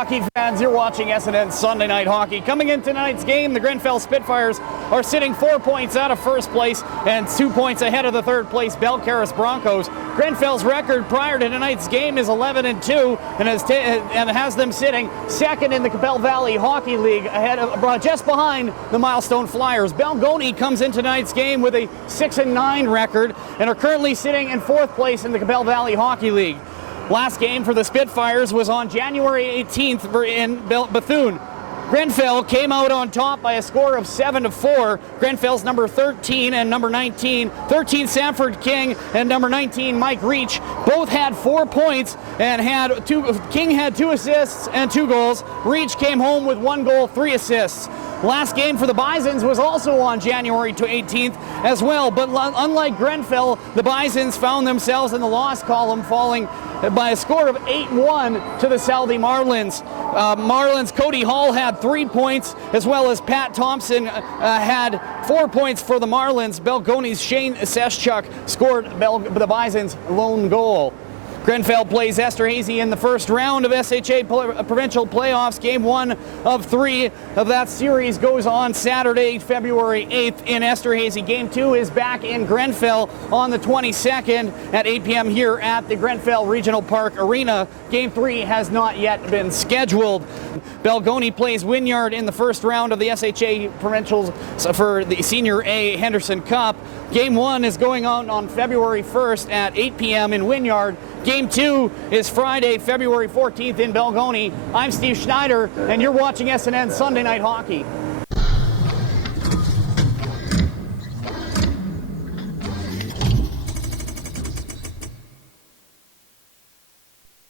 hockey fans, you're watching SNN Sunday Night Hockey. Coming in tonight's game, the Grenfell Spitfires are sitting 4 points out of first place and 2 points ahead of the third place Balgonie Broncos. Grenfell's record prior to tonight's game is 11-2 and has them sitting second in the Capel Valley Hockey League, ahead of, just behind the Milestone Flyers. Balgonie comes in tonight's game with a 6-9 record and are currently sitting in fourth place in the Capel Valley Hockey League. Last game for the Spitfires was on January 18th in Bethune. Grenfell came out on top by a score of 7-4. Grenfell's number 13 and number 19, 13 Sanford King and number 19 Mike Reach, both had 4 points and had King had 2 assists and 2 goals. Reach came home with 1 goal, 3 assists. Last game for the Bisons was also on January 18th as well, but unlike Grenfell, the Bisons found themselves in the loss column, falling by a score of 8-1 to the Southie Marlins. Marlins' Cody Hall had 3 points, as well as Pat Thompson had 4 points for the Marlins. Balgonie's Shane Seschuk scored the Bison's lone goal. Grenfell plays Esterhazy in the first round of SHA Provincial Playoffs. Game 1 of 3 of that series goes on Saturday, February 8th in Esterhazy. Game 2 is back in Grenfell on the 22nd at 8 p.m. here at the Grenfell Regional Park Arena. Game 3 has not yet been scheduled. Balgonie plays Wynyard in the first round of the SHA Provincials for the Senior A Henderson Cup. Game 1 is going on February 1st at 8 p.m. in Wynyard. Game 2 is Friday, February 14th in Balgonie. I'm Steve Schneider, and you're watching SNN Sunday Night Hockey.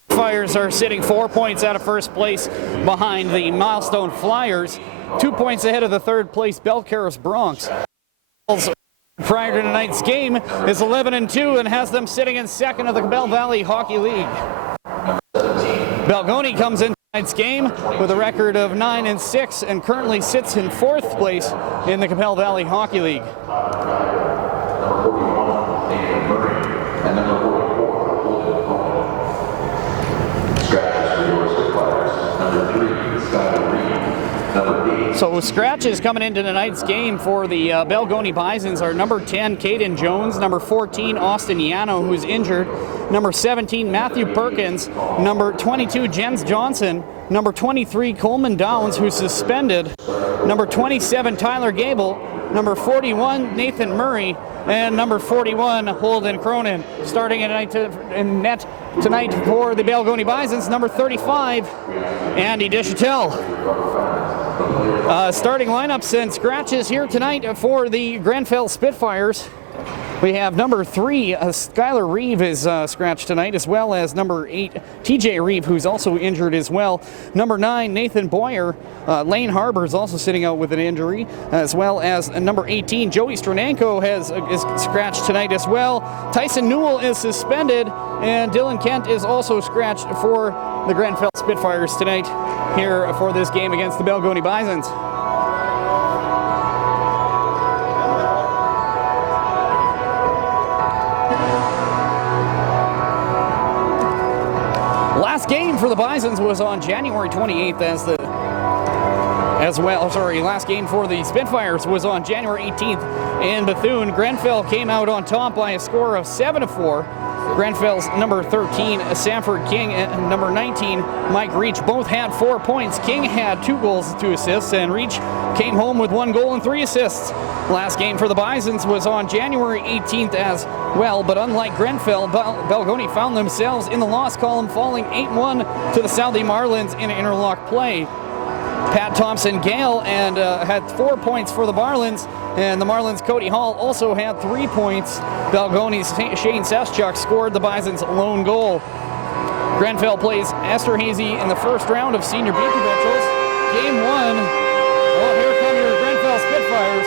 Flyers are sitting 4 points out of first place behind the Milestone Flyers, 2 points ahead of the third place Balgonie Bronx. Prior to tonight's game is 11-2 and has them sitting in second of the Capel Valley Hockey League. Balgonie comes in tonight's game with a record of 9-6 and currently sits in fourth place in the Capel Valley Hockey League. So scratches coming into tonight's game for the Balgonie Bisons are number 10, Caden Jones, number 14, Austin Yano, who's injured, number 17, Matthew Perkins, number 22, Jens Johnson, number 23, Coleman Downs, who's suspended, number 27, Tyler Gable, number 41, Nathan Murray, and number 41, Holden Cronin. Starting in net tonight for the Balgonie Bisons, number 35, Andy Dishatel. Starting lineups and scratches here tonight for the Grenfell Spitfires. We have number 3, Skylar Reeve is scratched tonight, as well as number 8, TJ Reeve, who's also injured as well. Number 9, Nathan Boyer. Lane Harbour is also sitting out with an injury, as well as number 18, Joey Stranenko is scratched tonight as well. Tyson Newell is suspended, and Dylan Kent is also scratched for the Grenfell Spitfires tonight here for this game against the Balgonie Bisons. Last game for the Bisons was on January 28th last game for the Spitfires was on January 18th in Bethune. Grenfell came out on top by a score of 7-4. Grenfell's number 13, Sanford King, and number 19, Mike Reach, both had 4 points. King had 2 goals and 2 assists, and Reach came home with 1 goal and 3 assists. Last game for the Bisons was on January 18th as well, but unlike Grenfell, Balgonie found themselves in the loss column, falling 8-1 to the Southie Marlins in interlock play. Pat Thompson Gale and had 4 points for the Marlins, and the Marlins' Cody Hall also had 3 points. Balgonie's Shane Seschuk scored the Bison's lone goal. Grenfell plays Esterhazy in the first round of Senior B Provincials. Game 1. Well, here come your Grenfell Spitfires.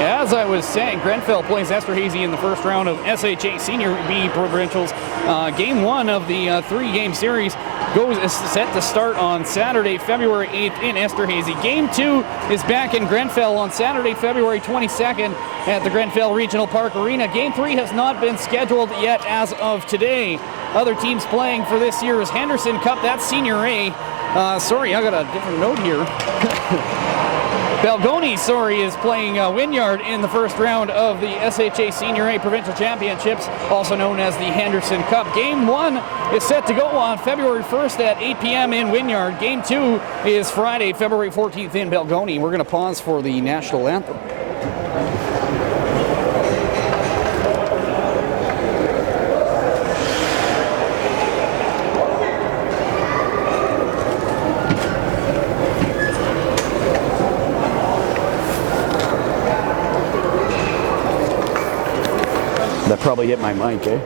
As I was saying, Grenfell plays Esterhazy in the first round of SHA Senior B Provincials. Game 1 of the 3-game series is set to start on Saturday, February 8th in Esterhazy. Game 2 is back in Grenfell on Saturday, February 22nd at the Grenfell Regional Park Arena. Game 3 has not been scheduled yet as of today. Other teams playing for this year's Henderson Cup, that's Senior A. Sorry, I got a different note here. Balgonie, is playing Wynyard in the first round of the SHA Senior A Provincial Championships, also known as the Henderson Cup. Game 1 is set to go on February 1st at 8 p.m. in Wynyard. Game 2 is Friday, February 14th in Balgonie. We're going to pause for the national anthem. That probably hit my mic, eh?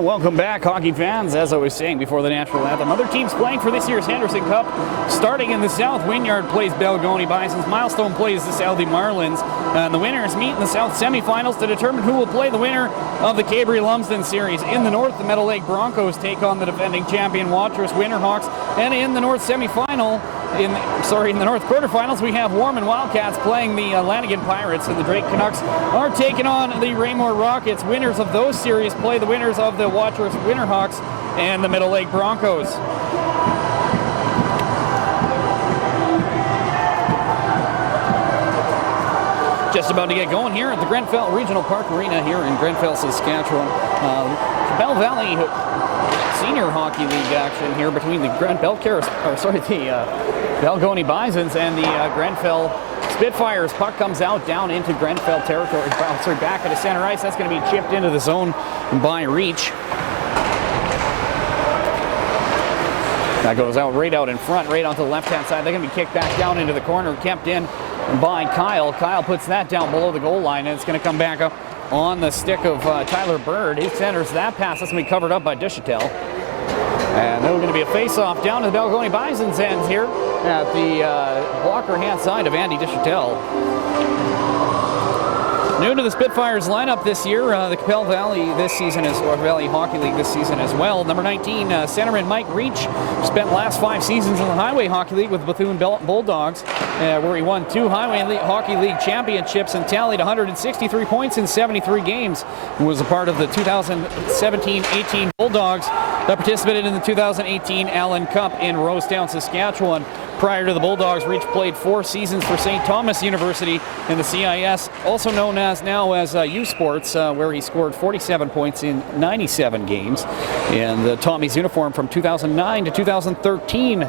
Welcome back, hockey fans. As I was saying before the national anthem, other teams playing for this year's Henderson Cup. Starting in the south, Wynyard plays Balgonie Bisons. Milestone plays the Southie Marlins. And the winners meet in the south semifinals to determine who will play the winner of the Cabrey-Lumsden series. In the north, the Meadow Lake Broncos take on the defending champion Watrous Winterhawks. And in the north semifinal, in the north quarterfinals, we have Warman Wildcats playing the Lanigan Pirates, and the Drake Canucks are taking on the Raymore Rockets. Winners of those series play the winners of the Watrous Winterhawks and the Meadow Lake Broncos. Just about to get going here at the Grenfell Regional Park Arena here in Grenfell, Saskatchewan. Bell Valley Senior Hockey League action here between the Balgonie Bisons and the Grenfell Spitfires. Puck comes out down into Grenfell territory. Bouncer back at the center ice. That's going to be chipped into the zone by Reach. That goes out right out in front, right onto the left-hand side. They're going to be kicked back down into the corner, kept in by Kyle. Kyle puts that down below the goal line, and it's going to come back up on the stick of Tyler Bird. He centers that pass. That's going to be covered up by Duchatel. And then we're going to be a face-off down to the Balgonie Bison's end here at the blocker hand side of Andy Duchatel. New to the Spitfires lineup this year, the Capel Valley this season Valley Hockey League this season as well. Number 19, centerman Mike Reach, spent last 5 seasons in the Highway Hockey League with Bethune Bulldogs, where he won 2 Highway Hockey League championships and tallied 163 points in 73 games. He was a part of the 2017-18 Bulldogs that participated in the 2018 Allen Cup in Rosetown, Saskatchewan. Prior to the Bulldogs, Reach played 4 seasons for St. Thomas University in the CIS, also known as U Sports, where he scored 47 points in 97 games in the Tommy's uniform from 2009 to 2013.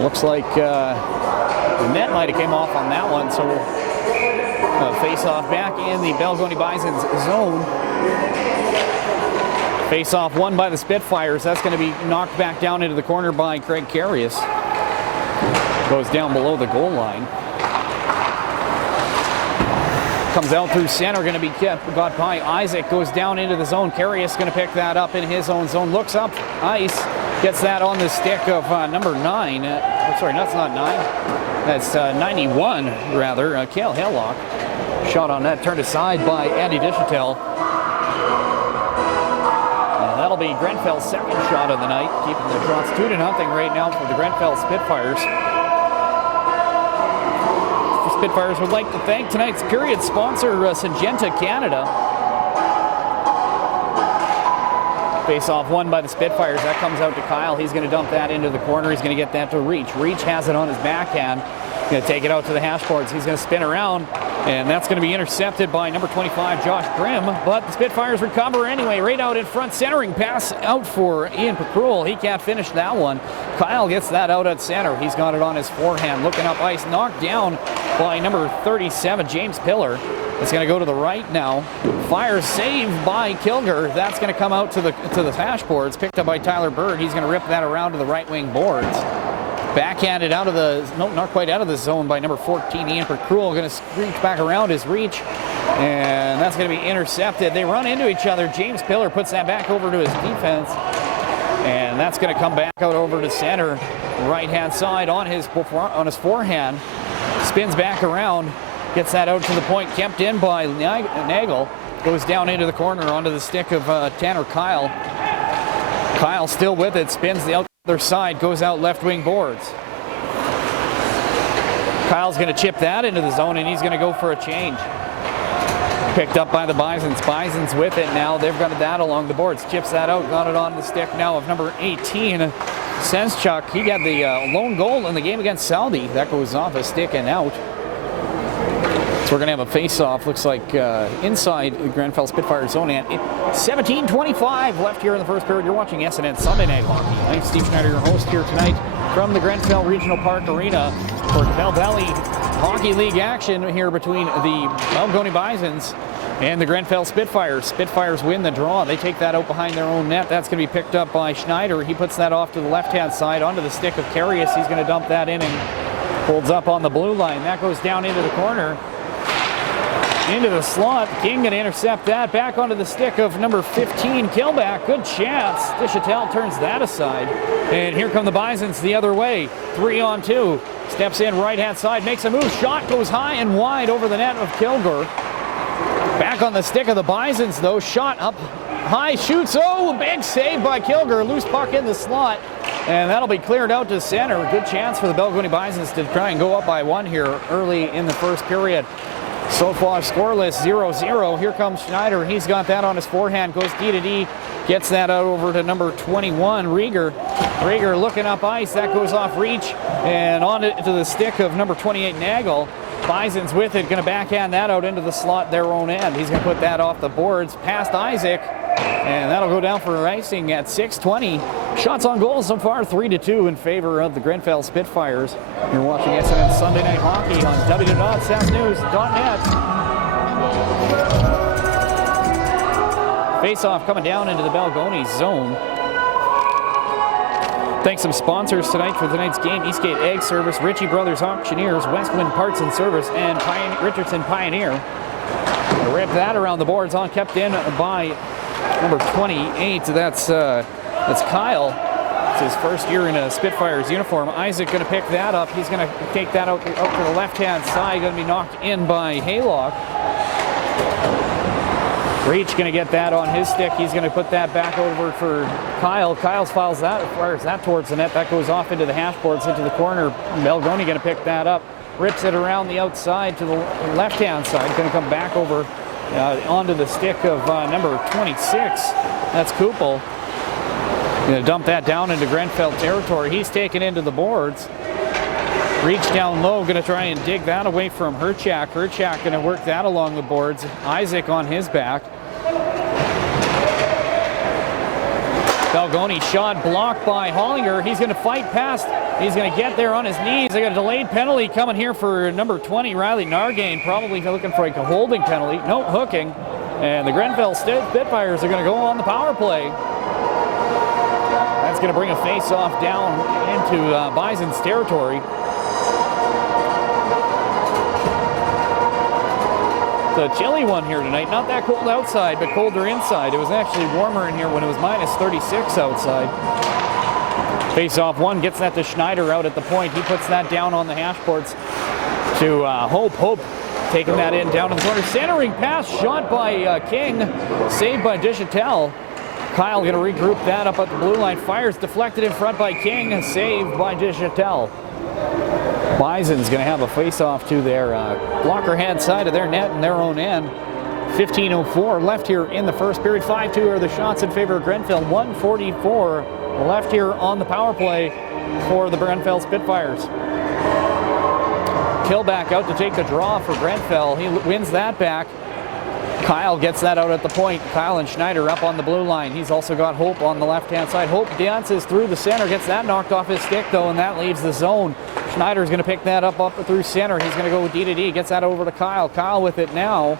Looks like the net might have came off on that one, so face-off back in the Balgonie Bison's zone. Face-off won by the Spitfires. That's going to be knocked back down into the corner by Craig Carius. Goes down below the goal line. Comes out through center, going to be got by Isaac. Goes down into the zone. Carius going to pick that up in his own zone. Looks up ice. Gets that on the stick of number 9. sorry, that's not 9. That's 91, rather. Cale Haylock. Shot on that, turned aside by Andy Dishatel. And that'll be Grenfell's second shot of the night, keeping the shots 2-0 right now for the Grenfell Spitfires. The Spitfires would like to thank tonight's period sponsor, Syngenta Canada. Face-off won by the Spitfires. That comes out to Kyle. He's going to dump that into the corner. He's going to get that to Reach. Reach has it on his backhand. Going to take it out to the hash boards. He's going to spin around, and that's going to be intercepted by number 25, Josh Grimm. But the Spitfires recover anyway. Right out in front, centering pass out for Ian Pacrul. He can't finish that one. Kyle gets that out at center. He's got it on his forehand. Looking up ice, knocked down by number 37, James Pillar. It's going to go to the right now. Fire saved by Kilger. That's going to come out to the hash boards. Picked up by Tyler Berg. He's going to rip that around to the right wing boards. Backhanded out of the, no, not quite out of the zone by number 14, Ian Pacrul. Going to screech back around his Reach. And that's going to be intercepted. They run into each other. James Pillar puts that back over to his defense. And that's going to come back out over to center. Right-hand side on his forehand. Spins back around. Gets that out to the point, kept in by Nagel. Goes down into the corner onto the stick of Tanner Kyle. Kyle still with it, spins the other side, goes out left wing boards. Kyle's going to chip that into the zone, and he's going to go for a change. Picked up by the Bisons. Bison's with it now. They've got that along the boards. Chips that out, got it on the stick now of number 18, Senschuk. He got the lone goal in the game against Saldi. That goes off a stick and out. We're going to have a face-off, looks like inside the Grenfell Spitfire zone at 17:25 left here in the first period. You're watching SNN Sunday Night Hockey. I'm Steve Schneider, your host here tonight from the Grenfell Regional Park Arena for Bell Valley Hockey League action here between the Balgonie Bisons and the Grenfell Spitfires. Spitfires win the draw. They take that out behind their own net. That's going to be picked up by Schneider. He puts that off to the left-hand side onto the stick of Carius. He's going to dump that in and holds up on the blue line. That goes down into the corner. Into the slot. King going to intercept that. Back onto the stick of number 15, Killback. Good chance. Dishatel turns that aside. And here come the Bisons the other way. 3-on-2. Steps in right-hand side. Makes a move. Shot goes high and wide over the net of Kilgore. Back on the stick of the Bisons, though. Shot up high. Shoots. Oh, big save by Kilgore. Loose puck in the slot. And that'll be cleared out to center. Good chance for the Balgonie Bisons to try and go up by one here early in the first period. So far scoreless, 0-0. Here comes Schneider. He's got that on his forehand. Goes D-to-D. Gets that out over to number 21, Rieger. Rieger looking up ice. That goes off Reach and on to the stick of number 28, Nagel. Bison's with it. Going to backhand that out into the slot their own end. He's going to put that off the boards past Isaac. And that'll go down for icing at 6:20. Shots on goal so far, 3-2 in favor of the Grenfell Spitfires. You're watching SNN Sunday Night Hockey on www.sasknews.net. Face-off coming down into the Balgonie zone. Thanks some sponsors tonight for tonight's game. Eastgate Egg Service, Ritchie Brothers Auctioneers, Westwind Parts and Service, and Richardson Pioneer. Rip that around the boards on, kept in by number 28. That's Kyle. It's his first year in a Spitfires uniform. Isaac going to pick that up. He's going to take that out to the left-hand side. Going to be knocked in by Haylock. Reach going to get that on his stick. He's going to put that back over for Kyle. Kyle fires that towards the net. That goes off into the hash boards, into the corner. Balgonie going to pick that up. Rips it around the outside to the left-hand side. Going to come back over onto the stick of number 26. That's Kupel. Going to dump that down into Grenfell territory. He's taken into the boards. Reach down low, going to try and dig that away from Herchak. Herchak going to work that along the boards. Isaac on his back. Balgonie shot blocked by Hollinger. He's going to fight past. He's going to get there on his knees. They got a delayed penalty coming here for number 20, Riley Nargain. Probably looking for a holding penalty. No, hooking. And the Grenfell Spitfires are going to go on the power play. That's going to bring a face-off down into Bison's territory. It's a chilly one here tonight. Not that cold outside, but colder inside. It was actually warmer in here when it was minus 36 outside. Face-off one, gets that to Schneider out at the point. He puts that down on the hash boards to Hope. Hope taking that in down in the corner. Centering pass, shot by King, saved by Duchatel. Kyle going to regroup that up at the blue line. Fires deflected in front by King, saved by Duchatel. Bison's going to have a face-off to their blocker hand side of their net and their own end. 15:04 left here in the first period. 5-2 are the shots in favor of Grenfell. 1:44 left here on the power play for the Grenfell Spitfires. Killback out to take the draw for Grenfell. He wins that back. Kyle gets that out at the point. Kyle and Schneider up on the blue line. He's also got Hope on the left-hand side. Hope dances through the center, gets that knocked off his stick though, and that leaves the zone. Schneider's going to pick that up through center. He's going to go D-to-D, gets that over to Kyle. Kyle with it now,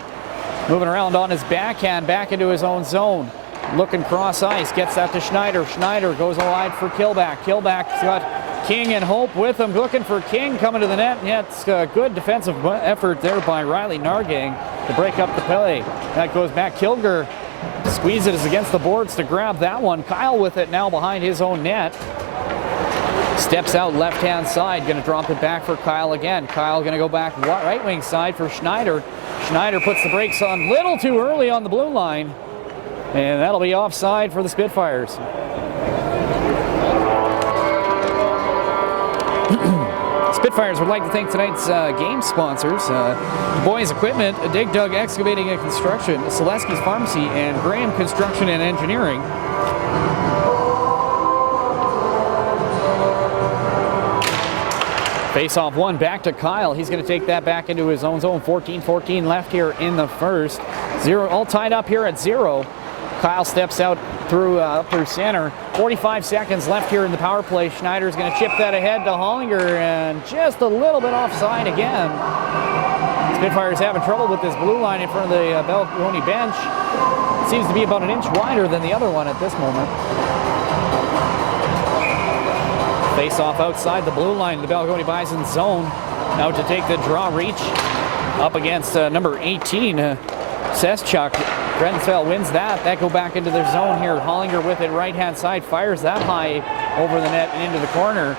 moving around on his backhand, back into his own zone. Looking cross ice, gets that to Schneider. Schneider goes wide for Killback. Killback's got King and Hope with him, looking for King coming to the net. And it's a good defensive effort there by Riley Nargang to break up the play. That goes back. Kilger squeezes against the boards to grab that one. Kyle with it now behind his own net. Steps out left-hand side, going to drop it back for Kyle again. Kyle going to go back right wing side for Schneider. Schneider puts the brakes on a little too early on the blue line. And that'll be offside for the Spitfires. Spitfires would like to thank tonight's game sponsors. Boys Equipment, Dig Dug Excavating and Construction, Selesky's Pharmacy, and Graham Construction and Engineering. Face-off one, back to Kyle. He's going to take that back into his own zone. 14-14 left here in the first. All tied up here at 0. Kyle steps out through up through center. 45 seconds left here in the power play. Schneider's going to chip that ahead to Hollinger, and just a little bit offside again. Spitfires having trouble with this blue line in front of the Balgonie bench. It seems to be about an inch wider than the other one at this moment. Face off outside the blue line, the Balgonie Bison zone. Now to take the draw reach up against number 18, Seschuk. Grenfell wins that. That go back into their zone here. Hollinger with it right-hand side, fires that high over the net and into the corner.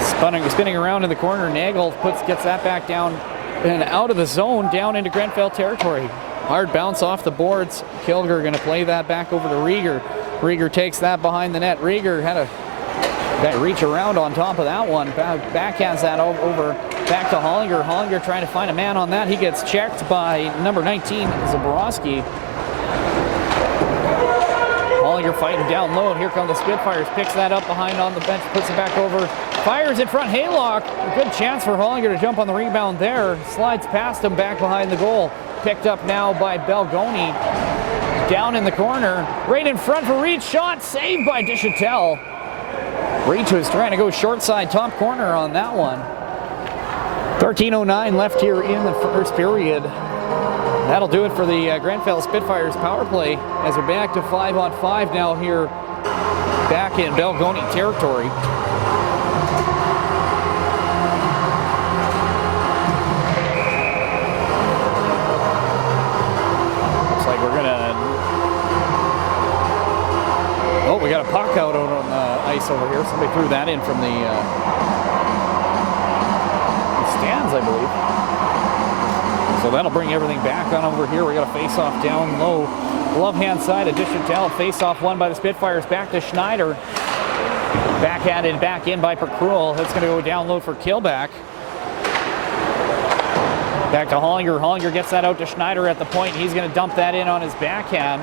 Spinning around in the corner. Nagel gets that back down and out of the zone, down into Grenfell territory. Hard bounce off the boards. Kilger going to play that back over to Rieger. Rieger takes that behind the net. Rieger had a reach around on top of that one. Backhands that over back to Hollinger. Hollinger trying to find a man on that. He gets checked by number 19, Zaborowski. Hollinger fighting down low, and here come the Spitfires. Picks that up behind on the bench, puts it back over. Fires in front. Haylock. A good chance for Hollinger to jump on the rebound there. Slides past him back behind the goal. Picked up now by Balgonie. Down in the corner. Right in front for Reach. Shot saved by Duchatel. Reach was trying to go short side, top corner on that one. 13:09 left here in the first period. That'll do it for the Grenfell Spitfires power play as they're back to 5-on-5 now here back in Balgonie territory. Looks like we're gonna... Oh, we got a puck out on the ice over here. Somebody threw that in from the stands, I believe. So that'll bring everything back on over here. We got a face-off down low. Glove hand side of Duchatel. Face-off won by the Spitfires. Back to Schneider. Backhanded back in by Percruel. That's going to go down low for Killback. Back to Hollinger. Hollinger gets that out to Schneider at the point. He's going to dump that in on his backhand.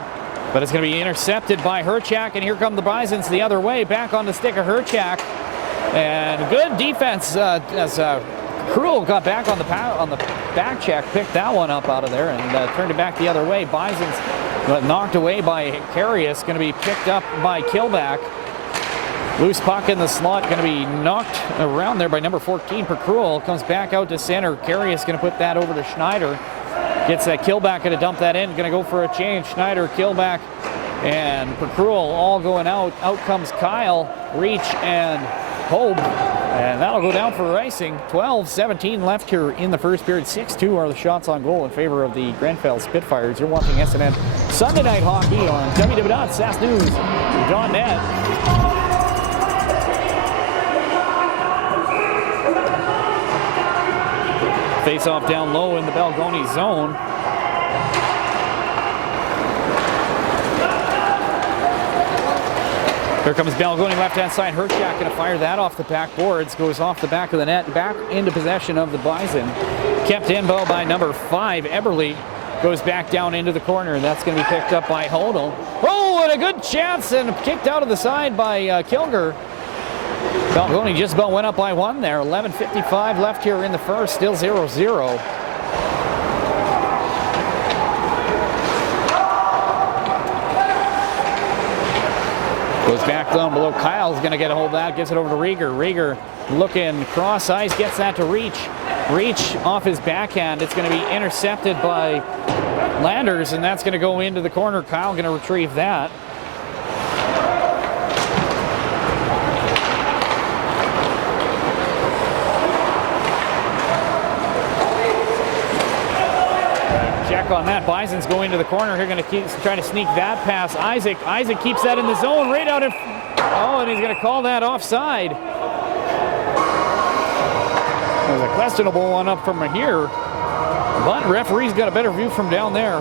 But it's going to be intercepted by Herchak, and here come the Bisons the other way, back on the stick of Herchak. And good defense as Krul got back on the back check, picked that one up out of there, and turned it back the other way. Bison's knocked away by Carius, going to be picked up by Killback. Loose puck in the slot, going to be knocked around there by number 14, Percruel. Comes back out to center. Carius going to put that over to Schneider. Gets that Killback, going to dump that in, going to go for a change. Schneider, Killback, and Percruel all going out. Out comes Kyle, Reach, and Hope. And that'll go down for icing. 12-17 left here in the first period. 6-2 are the shots on goal in favor of the Grenfell Spitfires. You're watching SNN Sunday Night Hockey on www.sasnews.net. Face off down low in the Balgonie zone. Here comes Balgonie, left-hand side. Herchak going to fire that off the backboards. Goes off the back of the net, back into possession of the Bison. Kept in by number 5, Eberle. Goes back down into the corner. That's going to be picked up by Hodel. Oh, and a good chance, and kicked out of the side by Kilger. Balgonie just about went up by 1 there. 11:55 left here in the first, still 0-0. Goes back down below. Kyle's going to get a hold of that. Gives it over to Rieger. Rieger looking cross ice. Gets that to Reach. Reach off his backhand. It's going to be intercepted by Landers, and that's going to go into the corner. Kyle going to retrieve that. Check on that. Bison's going to the corner here, going to try to sneak that past Isaac. Isaac keeps that in the zone, right out in. Oh, and he's going to call that offside. There's a questionable one up from here, but referee's got a better view from down there.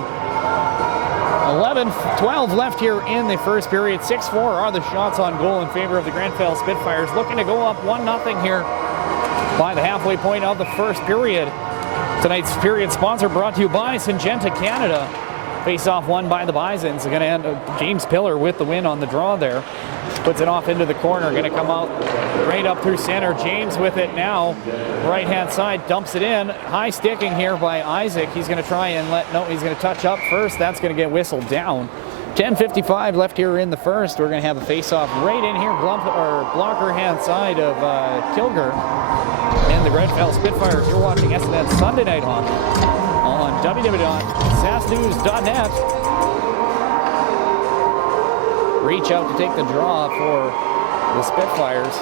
11-12 left here in the first period. 6-4 are the shots on goal in favor of the Grenfell Spitfires, looking to go up 1-0 here by the halfway point of the first period. Tonight's period sponsor brought to you by Syngenta Canada. Face-off won by the Bisons. Going to end James Pillar with the win on the draw there. Puts it off into the corner. Going to come out right up through center. James with it now. Right-hand side, dumps it in. High sticking here by Isaac. He's going to try and he's going to touch up first. That's going to get whistled down. 10:55 left here in the first. We're going to have a face-off right in here. Blocker hand side of Kilger. And the Grenfell Spitfires. You're watching SNN Sunday Night Hockey on www.sassnews.net. Reach out to take the draw for the Spitfires.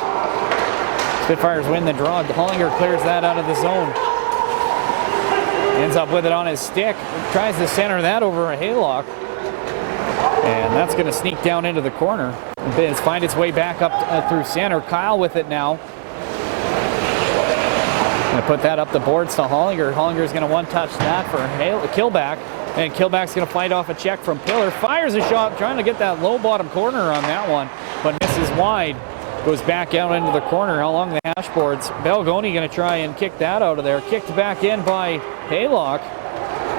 Spitfires win the draw. Hollinger clears that out of the zone. Ends up with it on his stick. Tries to center that over a Haylock. And that's going to sneak down into the corner. It's find its way back up through center. Kyle with it now. Going to put that up the boards to Hollinger. Hollinger's going to one-touch that for Killback. And Killback's going to fight off a check from Pillar. Fires a shot, trying to get that low bottom corner on that one, but misses wide. Goes back out into the corner along the hash boards. Balgonie going to try and kick that out of there. Kicked back in by Haylock.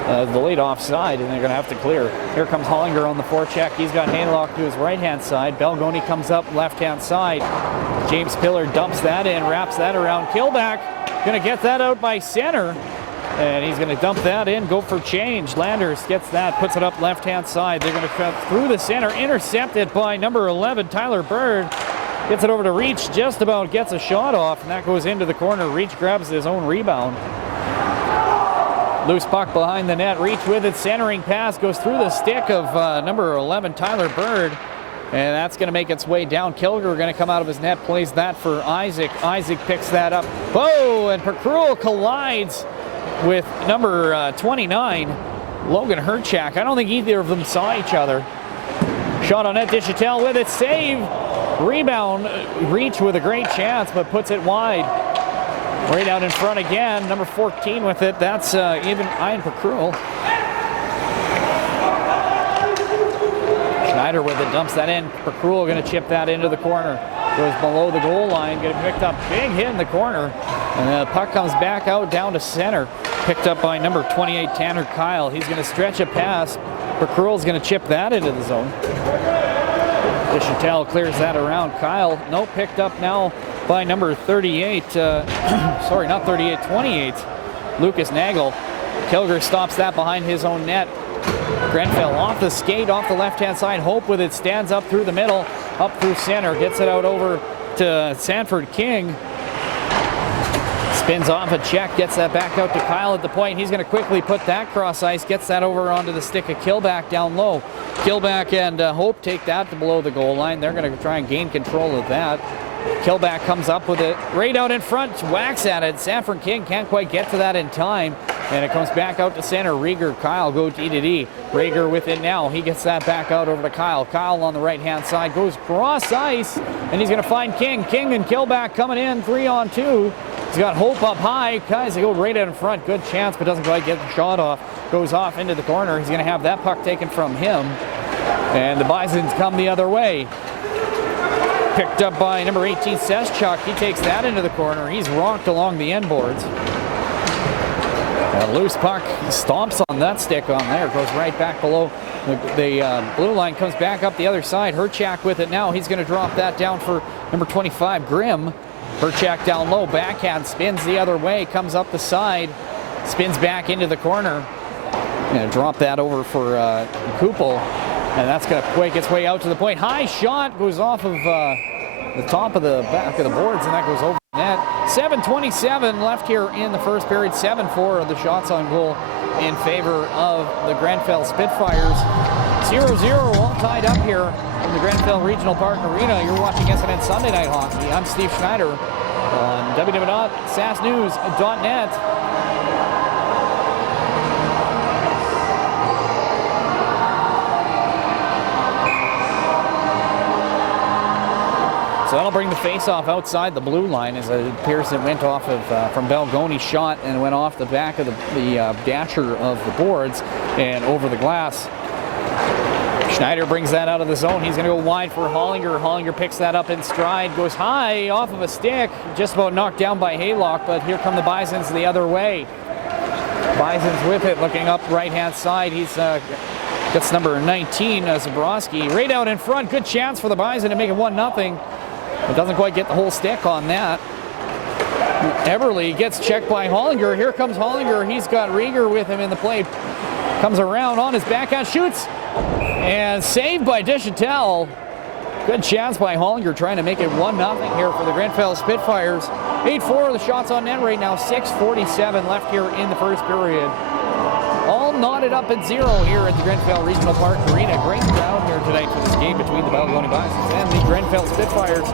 The late offside, and they're going to have to clear. Here comes Hollinger on the forecheck. He's got Haylock to his right-hand side. Balgonie comes up left-hand side. James Pillar dumps that in, wraps that around. Killback going to get that out by center, and he's going to dump that in, go for change. Landers gets that, puts it up left-hand side. They're going to cut through the center, intercepted by number 11, Tyler Bird. Gets it over to Reach, just about gets a shot off, and that goes into the corner. Reach grabs his own rebound. Loose puck behind the net. Reach with it. Centering pass goes through the stick of number 11, Tyler Bird. And that's going to make its way down. Kilger going to come out of his net. Plays that for Isaac. Isaac picks that up. Oh, and Percruel collides with number 29, Logan Herchak. I don't think either of them saw each other. Shot on net. Dishitel with it. Save. Rebound. Reach with a great chance, but puts it wide. Right out in front again, number 14 with it. That's even Ian Percruel. Schneider with it, dumps that in. Percruel going to chip that into the corner. Goes below the goal line, getting picked up. Big hit in the corner. And the puck comes back out down to center. Picked up by number 28, Tanner Kyle. He's going to stretch a pass. Percruel's going to chip that into the zone. Dishitel clears that around. Kyle, picked up now by number 38, sorry, not 38, 28, Lucas Nagel. Kilger stops that behind his own net. Grenfell off the skate, off the left-hand side. Hope with it, stands up through the middle, up through center, gets it out over to Sanford King. Spins off a check, gets that back out to Kyle at the point. He's going to quickly put that cross ice, gets that over onto the stick of Killback down low. Killback and Hope take that to below the goal line. They're going to try and gain control of that. Killback comes up with it right out in front, whacks at it. Sanford King can't quite get to that in time, and it comes back out to center. Rieger, Kyle go D-to-D. Rieger with it now. He gets that back out over to Kyle. Kyle on the right-hand side goes cross ice, and he's going to find King. King and Killback coming in 3-on-2. He's got Hope up high. Guys, they go right out in front. Good chance, but doesn't quite get the shot off. Goes off into the corner. He's going to have that puck taken from him, and the Bisons come the other way. Picked up by number 18, Seschuk. He takes that into the corner. He's rocked along the end boards. A loose puck. He stomps on that stick on there. Goes right back below the blue line. Comes back up the other side. Herchak with it now. He's going to drop that down for number 25, Grimm. Herchak down low. Backhand spins the other way. Comes up the side. Spins back into the corner. Going to drop that over for Kupel. And that's going to make its way out to the point. High shot goes off of the top of the back of the boards, and that goes over the net. 7:27 left here in the first period. 7-4 of the shots on goal in favor of the Grenfell Spitfires. 0-0 all tied up here in the Grenfell Regional Park Arena. You're watching SNN Sunday Night Hockey. I'm Steve Schneider on www.sasnews.net. So that'll bring the face-off outside the blue line as it appears it went off of from Balgonie's shot and went off the back of the dasher of the boards and over the glass. Schneider brings that out of the zone. He's going to go wide for Hollinger. Hollinger picks that up in stride, goes high off of a stick, just about knocked down by Haylock, but here come the Bisons the other way. Bisons with it, looking up right-hand side. He's gets number 19, Zabrowski, right out in front. Good chance for the Bison to make it 1-0. It doesn't quite get the whole stick on that. Eberle gets checked by Hollinger. Here comes Hollinger. He's got Rieger with him in the play. Comes around on his backhand, shoots, and saved by Deschantel. Good chance by Hollinger trying to make it 1-0 here for the Grenfell Spitfires. 8-4 of the shots on net right now. 6:47 left here in the first period. All knotted up at 0 here at the Grenfell Regional Park Arena. Great crowd here tonight for this game between the Balgonie Bisons and the Grenfell Spitfires.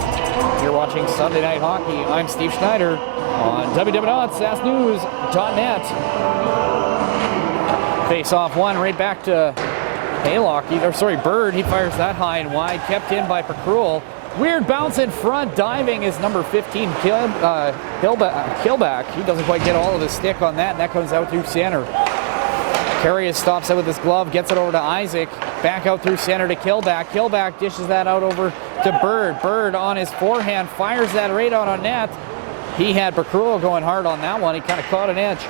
You're watching Sunday Night Hockey. I'm Steve Schneider on www.sasnews.net. Face off one right back to Haylock. Bird. He fires that high and wide. Kept in by Pacruel. Weird bounce in front. Diving is number 15, Killback. He doesn't quite get all of his stick on that, and that comes out through center. Carius stops it with his glove, gets it over to Isaac. Back out through center to Killback. Killback dishes that out over to Bird. Bird on his forehand fires that right out on net. He had Pacruel going hard on that one. He kind of caught an edge.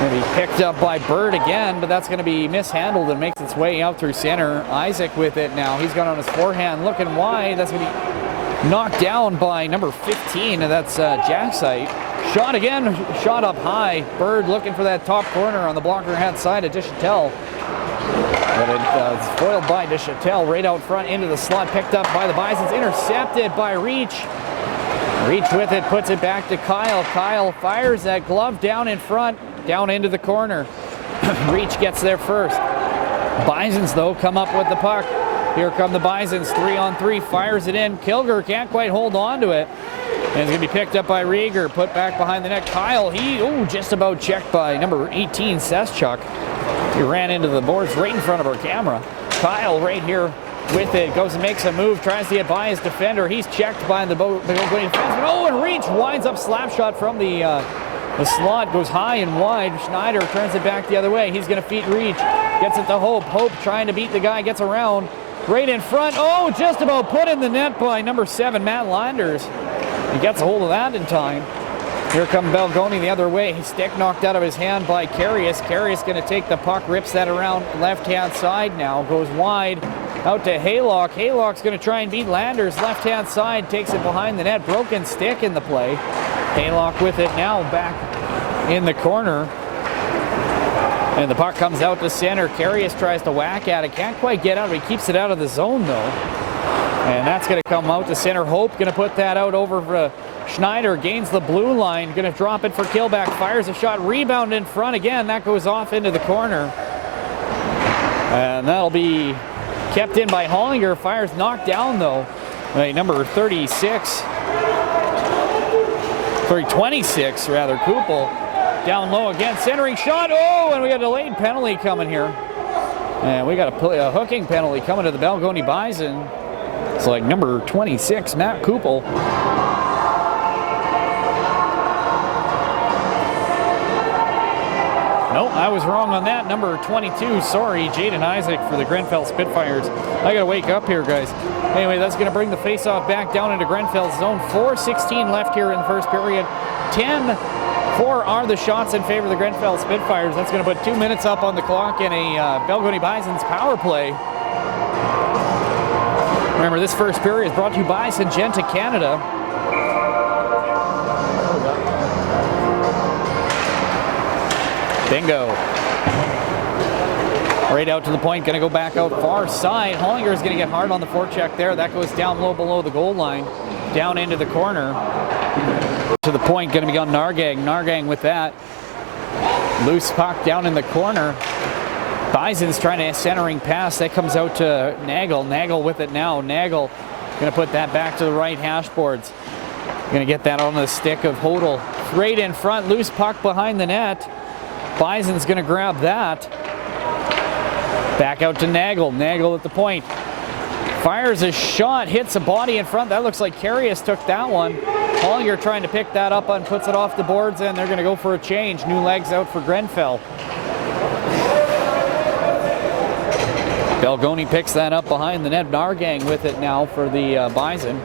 Going to be picked up by Bird again, but that's going to be mishandled and makes its way out through center. Isaac with it now. He's got on his forehand looking wide. That's going to be knocked down by number 15, and that's Jacksite. Shot again, shot up high. Bird looking for that top corner on the blocker hand side of Deschantel. But it's foiled by Deschantel right out front into the slot, picked up by the Bisons, intercepted by Reach. Reach with it, puts it back to Kyle. Kyle fires that glove down in front, down into the corner. Reach gets there first. Bisons, though, come up with the puck. Here come the Bisons, 3-on-3, fires it in. Kilger can't quite hold on to it. And it's going to be picked up by Rieger, put back behind the net. Kyle, just about checked by number 18, Seschuk. He ran into the boards right in front of our camera. Kyle right here with it, goes and makes a move, tries to get by his defender. He's checked by the Balgonie defenseman. And Reach winds up slap shot from the slot, goes high and wide. Schneider turns it back the other way. He's going to feed Reach, gets it to Hope. Hope trying to beat the guy, gets around. Right in front. Just about put in the net by number 7, Matt Landers. He gets a hold of that in time. Here come Balgonie the other way. His stick knocked out of his hand by Carius. Carius going to take the puck, rips that around left-hand side now. Goes wide out to Haylock. Haylock's going to try and beat Landers. Left-hand side, takes it behind the net. Broken stick in the play. Haylock with it now back in the corner. And the puck comes out to center. Carius tries to whack at it. Can't quite get out. He keeps it out of the zone, though. And that's going to come out to center. Hope going to put that out over for Schneider. Gains the blue line. Going to drop it for Killback. Fires a shot. Rebound in front again. That goes off into the corner. And that'll be kept in by Hollinger. Fires knocked down, though. Right, number 36. Sorry, 26 rather, Kupel. Down low again, centering shot. Oh, and we got a delayed penalty coming here. And we got a hooking penalty coming to the Balgonie Bison. It's like number 26, Matt Kupel. Nope, I was wrong on that. Number 22, sorry, Jaden Isaac for the Grenfell Spitfires. I gotta wake up here, guys. Anyway, that's gonna bring the faceoff back down into Grenfell's zone. 4:16 left here in the first period. 10-4 are the shots in favor of the Grenfell Spitfires. That's gonna put 2 minutes up on the clock in a Balgonie Bison's power play. Remember, this first period is brought to you by Syngenta Canada. Bingo. Right out to the point, going to go back out far side. Hollinger is going to get hard on the forecheck there. That goes down low below the goal line, down into the corner. To the point, going to be on Nargang. Nargang with that. Loose puck down in the corner. Bison's trying to centering pass. That comes out to Nagel. Nagel with it now. Nagel going to put that back to the right hash boards. Going to get that on the stick of Hodel. Right in front, loose puck behind the net. Bison's going to grab that. Back out to Nagel. Nagel at the point. Fires a shot, hits a body in front. That looks like Carius took that one. Hollinger trying to pick that up and puts it off the boards, and they're going to go for a change. New legs out for Grenfell. Balgonie picks that up behind the net. Nargang with it now for the Bison.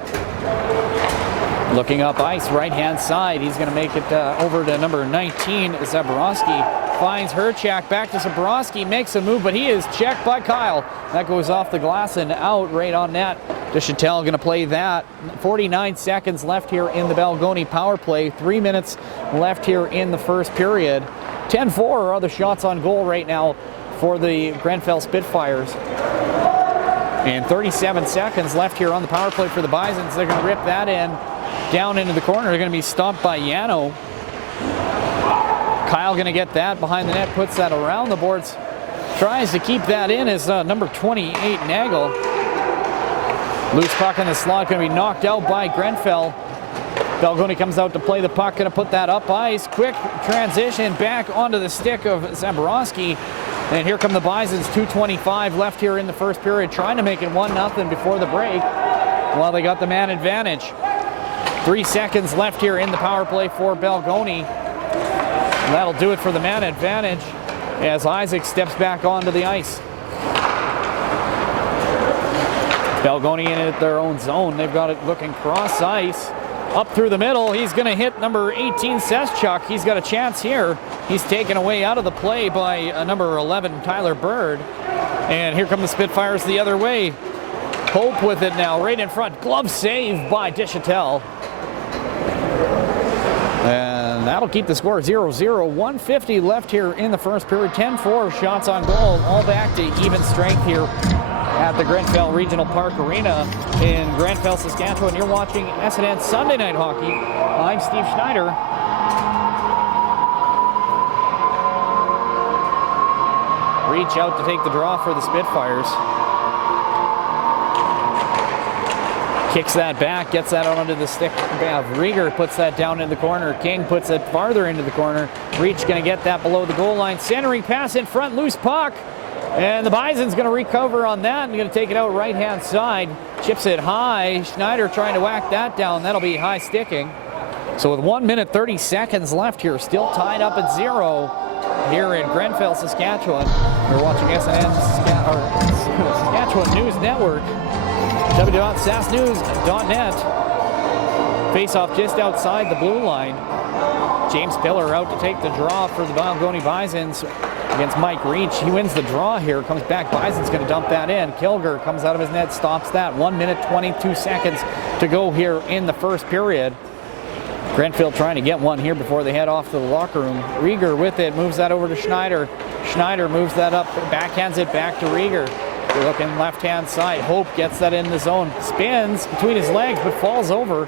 Looking up ice, right-hand side. He's going to make it over to number 19, Zaborowski. Finds Herchak, back to Zaborowski, makes a move, but he is checked by Kyle. That goes off the glass and out right on net. Deschantel going to play that. 49 seconds left here in the Balgonie power play. 3 minutes left here in the first period. 10-4 are the shots on goal right now for the Grenfell Spitfires. And 37 seconds left here on the power play for the Bisons. They're going to rip that in. Down into the corner, they're going to be stopped by Yano. Kyle going to get that behind the net, puts that around the boards. Tries to keep that in as number 28, Nagel. Loose puck in the slot, going to be knocked out by Grenfell. Balgonie comes out to play the puck, going to put that up ice. Quick transition back onto the stick of Zaborowski. And here come the Bisons, 2:25 left here in the first period, trying to make it 1-0 before the break. Well, they got the man advantage. 3 seconds left here in the power play for Balgonie. And that'll do it for the man advantage as Isaac steps back onto the ice. Balgonie in at their own zone. They've got it looking cross ice. Up through the middle, he's going to hit number 18, Seschuk. He's got a chance here. He's taken away out of the play by number 11, Tyler Bird. And here come the Spitfires the other way. Hope with it now, right in front. Glove save by Deschantel. And that'll keep the score 0-0. 1:50 left here in the first period. 10-4 shots on goal. All back to even strength here at the Grenfell Regional Park Arena in Grenfell, Saskatchewan. You're watching SNN Sunday Night Hockey. I'm Steve Schneider. Reach out to take the draw for the Spitfires. Kicks that back, gets that onto the stick of Rieger, puts that down in the corner. King puts it farther into the corner. Reach going to get that below the goal line. Centering pass in front, loose puck. And the Bison's going to recover on that and going to take it out right-hand side. Chips it high. Schneider trying to whack that down. That'll be high sticking. So with 1 minute 30 seconds left here, still tied up at 0 here in Grenfell, Saskatchewan. You're watching SNN Saskatchewan News Network. www.sasnews.net. Face-off just outside the blue line. James Pillar out to take the draw for the Balgonie Bisons against Mike Reach. He wins the draw here, comes back. Bison's going to dump that in. Kilger comes out of his net, stops that. 1 minute 22 seconds to go here in the first period. Grenfell trying to get one here before they head off to the locker room. Rieger with it, moves that over to Schneider. Schneider moves that up, backhands it back to Rieger. You're looking left-hand side. Hope gets that in the zone. Spins between his legs, but falls over.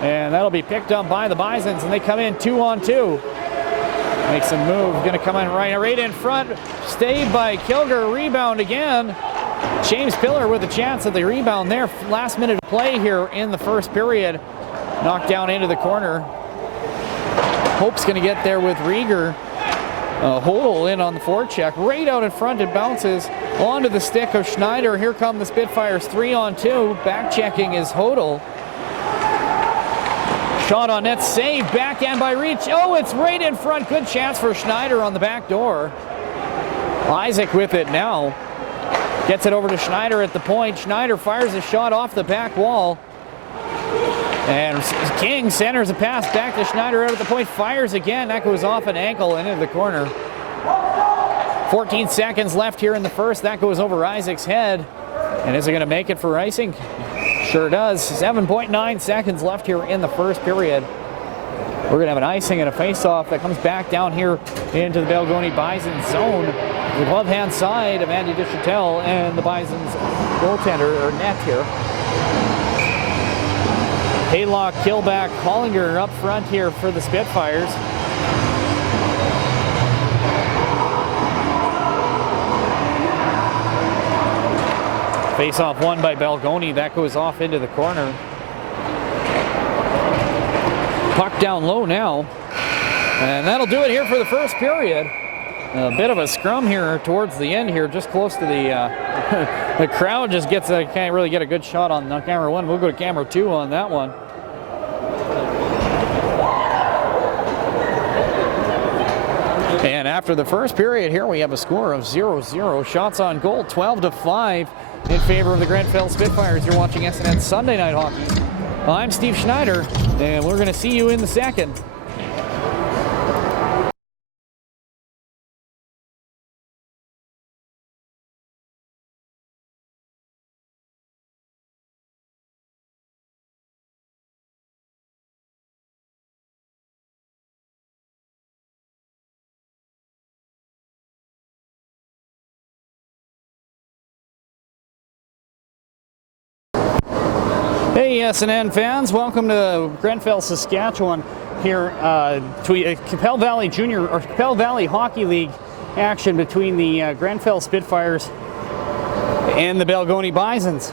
And that'll be picked up by the Bisons, and they come in 2-on-2. Makes a move, gonna come in right in front. Stayed by Kilger, rebound again. James Pillar with a chance at the rebound there. Last minute of play here in the first period. Knocked down into the corner. Hope's going to get there with Rieger. Hodel in on the forecheck. Right out in front, it bounces onto the stick of Schneider. Here come the Spitfires 3-on-2. Back checking is Hodel. Shot on net, save, backhand by Reach. Oh, it's right in front. Good chance for Schneider on the back door. Isaac with it now. Gets it over to Schneider at the point. Schneider fires a shot off the back wall. And King centers a pass back to Schneider out at the point. Fires again. That goes off an ankle and into the corner. 14 seconds left here in the first. That goes over Isaac's head. And is it going to make it for icing? Sure does. 7.9 seconds left here in the first period. We're going to have an icing and a face-off that comes back down here into the Balgonie Bison zone. The glove hand side of Andy Duchatel and the Bison's goaltender or net here. Haylock, Killback, Hollinger up front here for the Spitfires. Face-off won by Balgonie. That goes off into the corner. Puck down low now. And that'll do it here for the first period. A bit of a scrum here towards the end here, just close to the the crowd just gets can't really get a good shot on camera one. We'll go to camera two on that one. And after the first period here, we have a score of 0-0. Shots on goal, 12-5 in favor of the Grenfell Spitfires. You're watching SNN Sunday Night Hockey. I'm Steve Schneider, and we're going to see you in the second. Hey SNN fans, welcome to Grenfell, Saskatchewan here to Capel Valley Junior or Capel Valley Hockey League action between the Grenfell Spitfires and the Balgonie Bisons.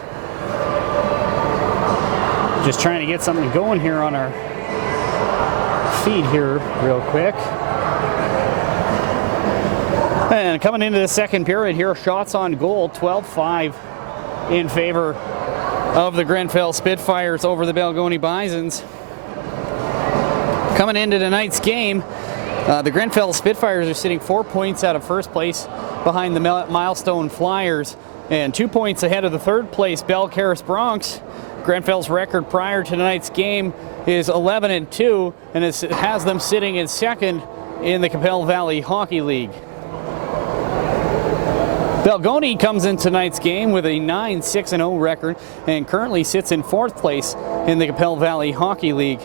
Just trying to get something going here on our feed here real quick. And coming into the second period here, shots on goal, 12-5 in favor of the Grenfell Spitfires over the Balgonie Bisons. Coming into tonight's game, the Grenfell Spitfires are sitting 4 points out of first place behind the Milestone Flyers and 2 points ahead of the third place Balcarres Bronx. Grenfell's record prior to tonight's game is 11-2 and it has them sitting in second in the Capel Valley Hockey League. Balgonie comes in tonight's game with a 9-6-0 record and currently sits in fourth place in the Capel Valley Hockey League.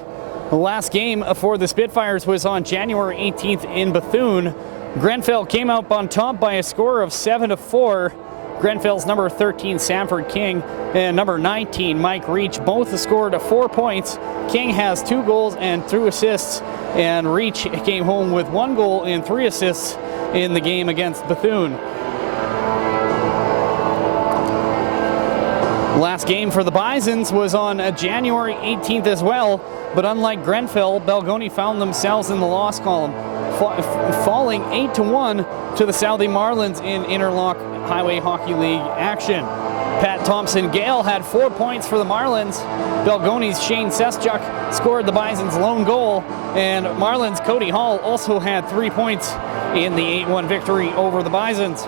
The last game for the Spitfires was on January 18th in Bethune. Grenfell came out on top by a score of 7-4. Grenfell's number 13 Sanford King and number 19 Mike Reach both scored 4 points. King has 2 goals and 2 assists, and Reach came home with 1 goal and 3 assists in the game against Bethune. Last game for the Bisons was on January 18th as well, but unlike Grenfell, Balgonie found themselves in the loss column, falling 8-1 to the Southie Marlins in Interlock Highway Hockey League action. Pat Thompson-Gale had 4 points for the Marlins. Balgonie's Shane Seschuk scored the Bison's lone goal, and Marlins' Cody Hall also had 3 points in the 8-1 victory over the Bisons.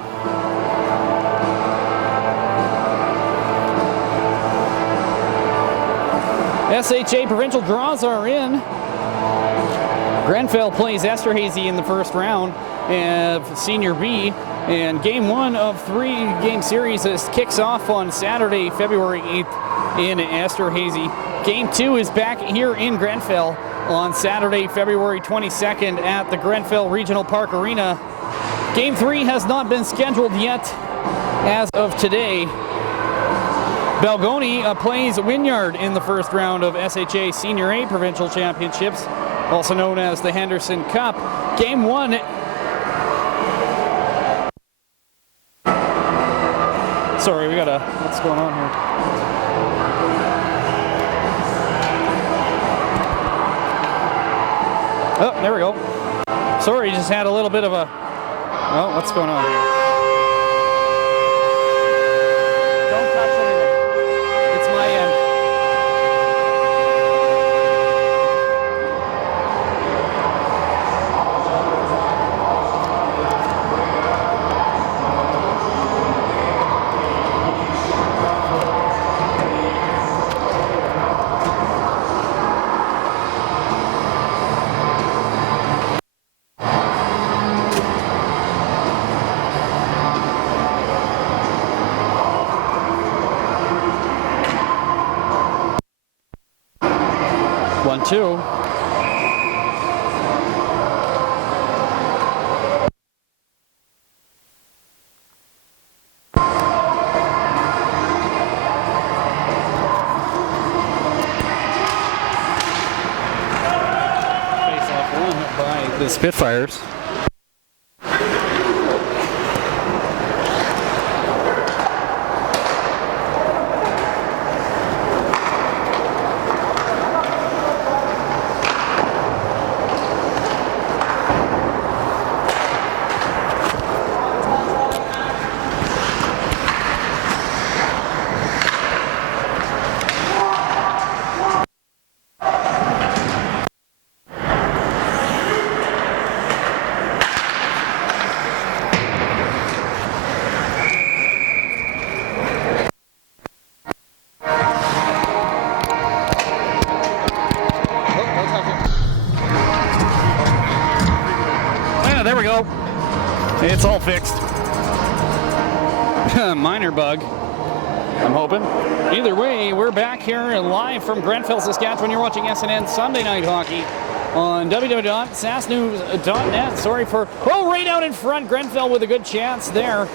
SHA provincial draws are in. Grenfell plays Esterhazy in the first round of Senior B, and game 1 of 3 game series kicks off on Saturday, February 8th in Esterhazy. Game 2 is back here in Grenfell on Saturday, February 22nd at the Grenfell Regional Park Arena. Game 3 has not been scheduled yet as of today. Balgonie plays Wynyard in the first round of SHA Senior A Provincial Championships, also known as the Henderson Cup. Game 1 Sorry, we got a, what's going on here? Oh, there we go. Sorry, just had a little bit of a, oh, what's going on here? Don't touch anything. It's my end. Two. Face-off won by the Spitfires. There we go. It's all fixed. Minor bug, I'm hoping. Either way, we're back here live from Grenfell, Saskatchewan. You're watching SNN Sunday Night Hockey on www.sasknews.net. Sorry for, oh, right out in front. Grenfell with a good chance there.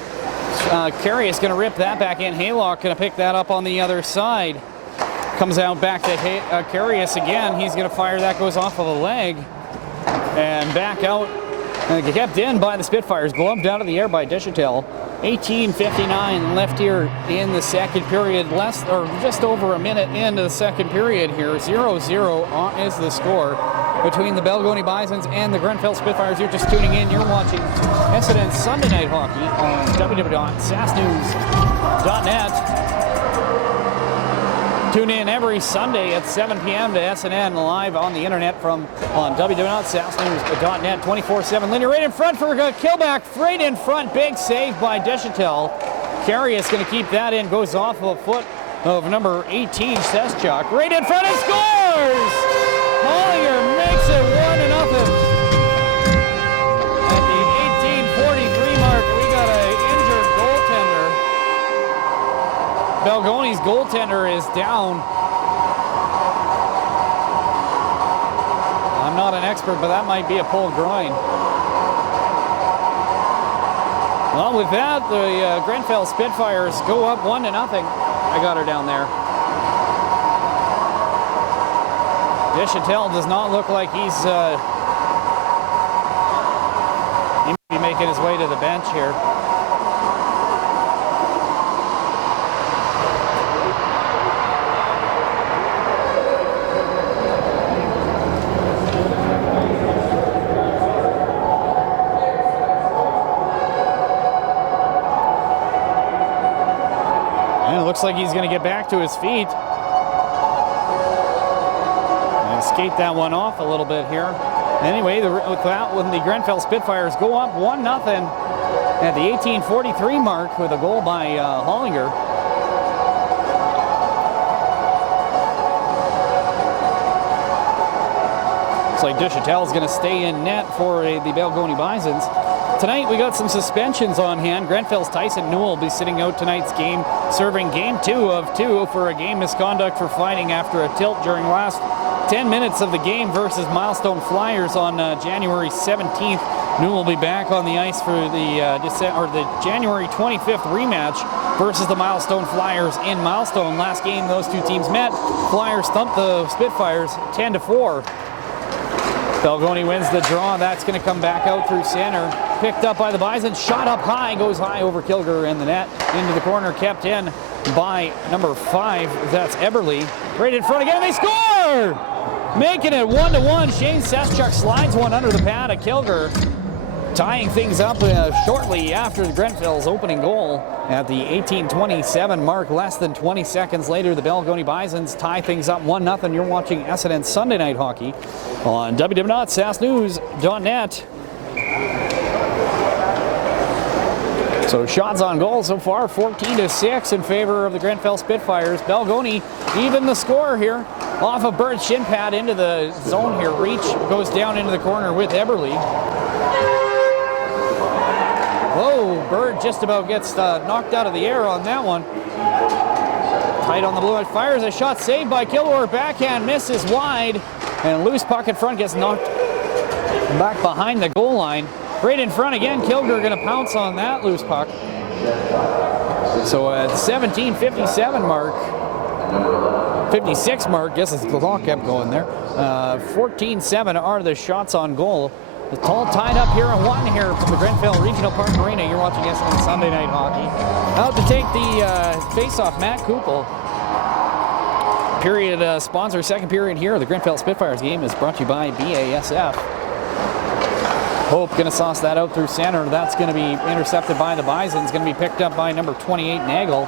Carey is going to rip that back in. Haylock going to pick that up on the other side. Comes out back to Carius again. He's going to fire. That goes off of a leg. And back out. Kept in by the Spitfires. Gloved out of the air by Dishatel. 18:59 left here in the second period. Less, or just over a minute into the second period here. 0-0 is the score between the Balgonie Bisons and the Grenfell Spitfires. You're just tuning in. You're watching SNN Sunday Night Hockey on www.sasknews.net. Tune in every Sunday at 7 p.m. to SNN live on the internet on www.sasknews.net 24/7. Linear right in front for a killback. Right in front. Big save by Dishatel. Carey is going to keep that in. Goes off of a foot of number 18, Seschuk. Right in front and scores! Hollinger makes it 1-0. At the 18:43 mark, we got an injured goaltender. Balgonie's goaltender is down. I'm not an expert, but that might be a pulled groin. Well, with that, the Grenfell Spitfires go up 1-0. I got her down there. Dishatel does not look like he may be making his way to the bench here. Looks like he's going to get back to his feet. And skate that one off a little bit here. Anyway, with that, when the Grenfell Spitfires go up 1-0 at the 18:43 mark with a goal by Hollinger. Looks like Dishatel is going to stay in net for the Balgonie Bisons. Tonight we got some suspensions on hand. Grenfell's Tyson Newell will be sitting out tonight's game, serving game 2 of 2 for a game misconduct for fighting after a tilt during last 10 minutes of the game versus Milestone Flyers on January 17th. Newell will be back on the ice for the January 25th rematch versus the Milestone Flyers in Milestone. Last game those two teams met, Flyers thumped the Spitfires 10-4. Balgonie wins the draw. That's going to come back out through center. Picked up by the Bison. Shot up high. Goes high over Kilger and the net. Into the corner. Kept in by number 5. That's Eberle. Right in front again. They score! Making it 1-1. Shane Seschuk slides one under the pad of Kilger. Tying things up shortly after the Grenfell's opening goal at the 18:27 mark. Less than 20 seconds later, the Balgonie Bisons tie things up 1-0. You're watching SNN Sunday Night Hockey on www.sasknews.net. So shots on goal so far, 14-6 in favor of the Grenfell Spitfires. Balgonie even the score here. Off of Bird's shin pad into the zone here. Reach goes down into the corner with Eberle. Whoa, Bird just about gets knocked out of the air on that one. Tight on the blue line, fires a shot saved by Kilgore. Backhand misses wide, and loose puck in front gets knocked back behind the goal line. Right in front again, Kilgore gonna pounce on that loose puck. So at 17:57 mark, 56 mark, guess the clock kept going there. 14-7 are the shots on goal. The all tied up here at 1 here from the Grenfell Regional Park Arena. You're watching SNN Sunday Night Hockey. Out to take the face-off, Matt Kupel. Period sponsor, second period here. The Grenfell Spitfires game is brought to you by BASF. Hope going to sauce that out through center. That's going to be intercepted by the Bisons. Going to be picked up by number 28, Nagel.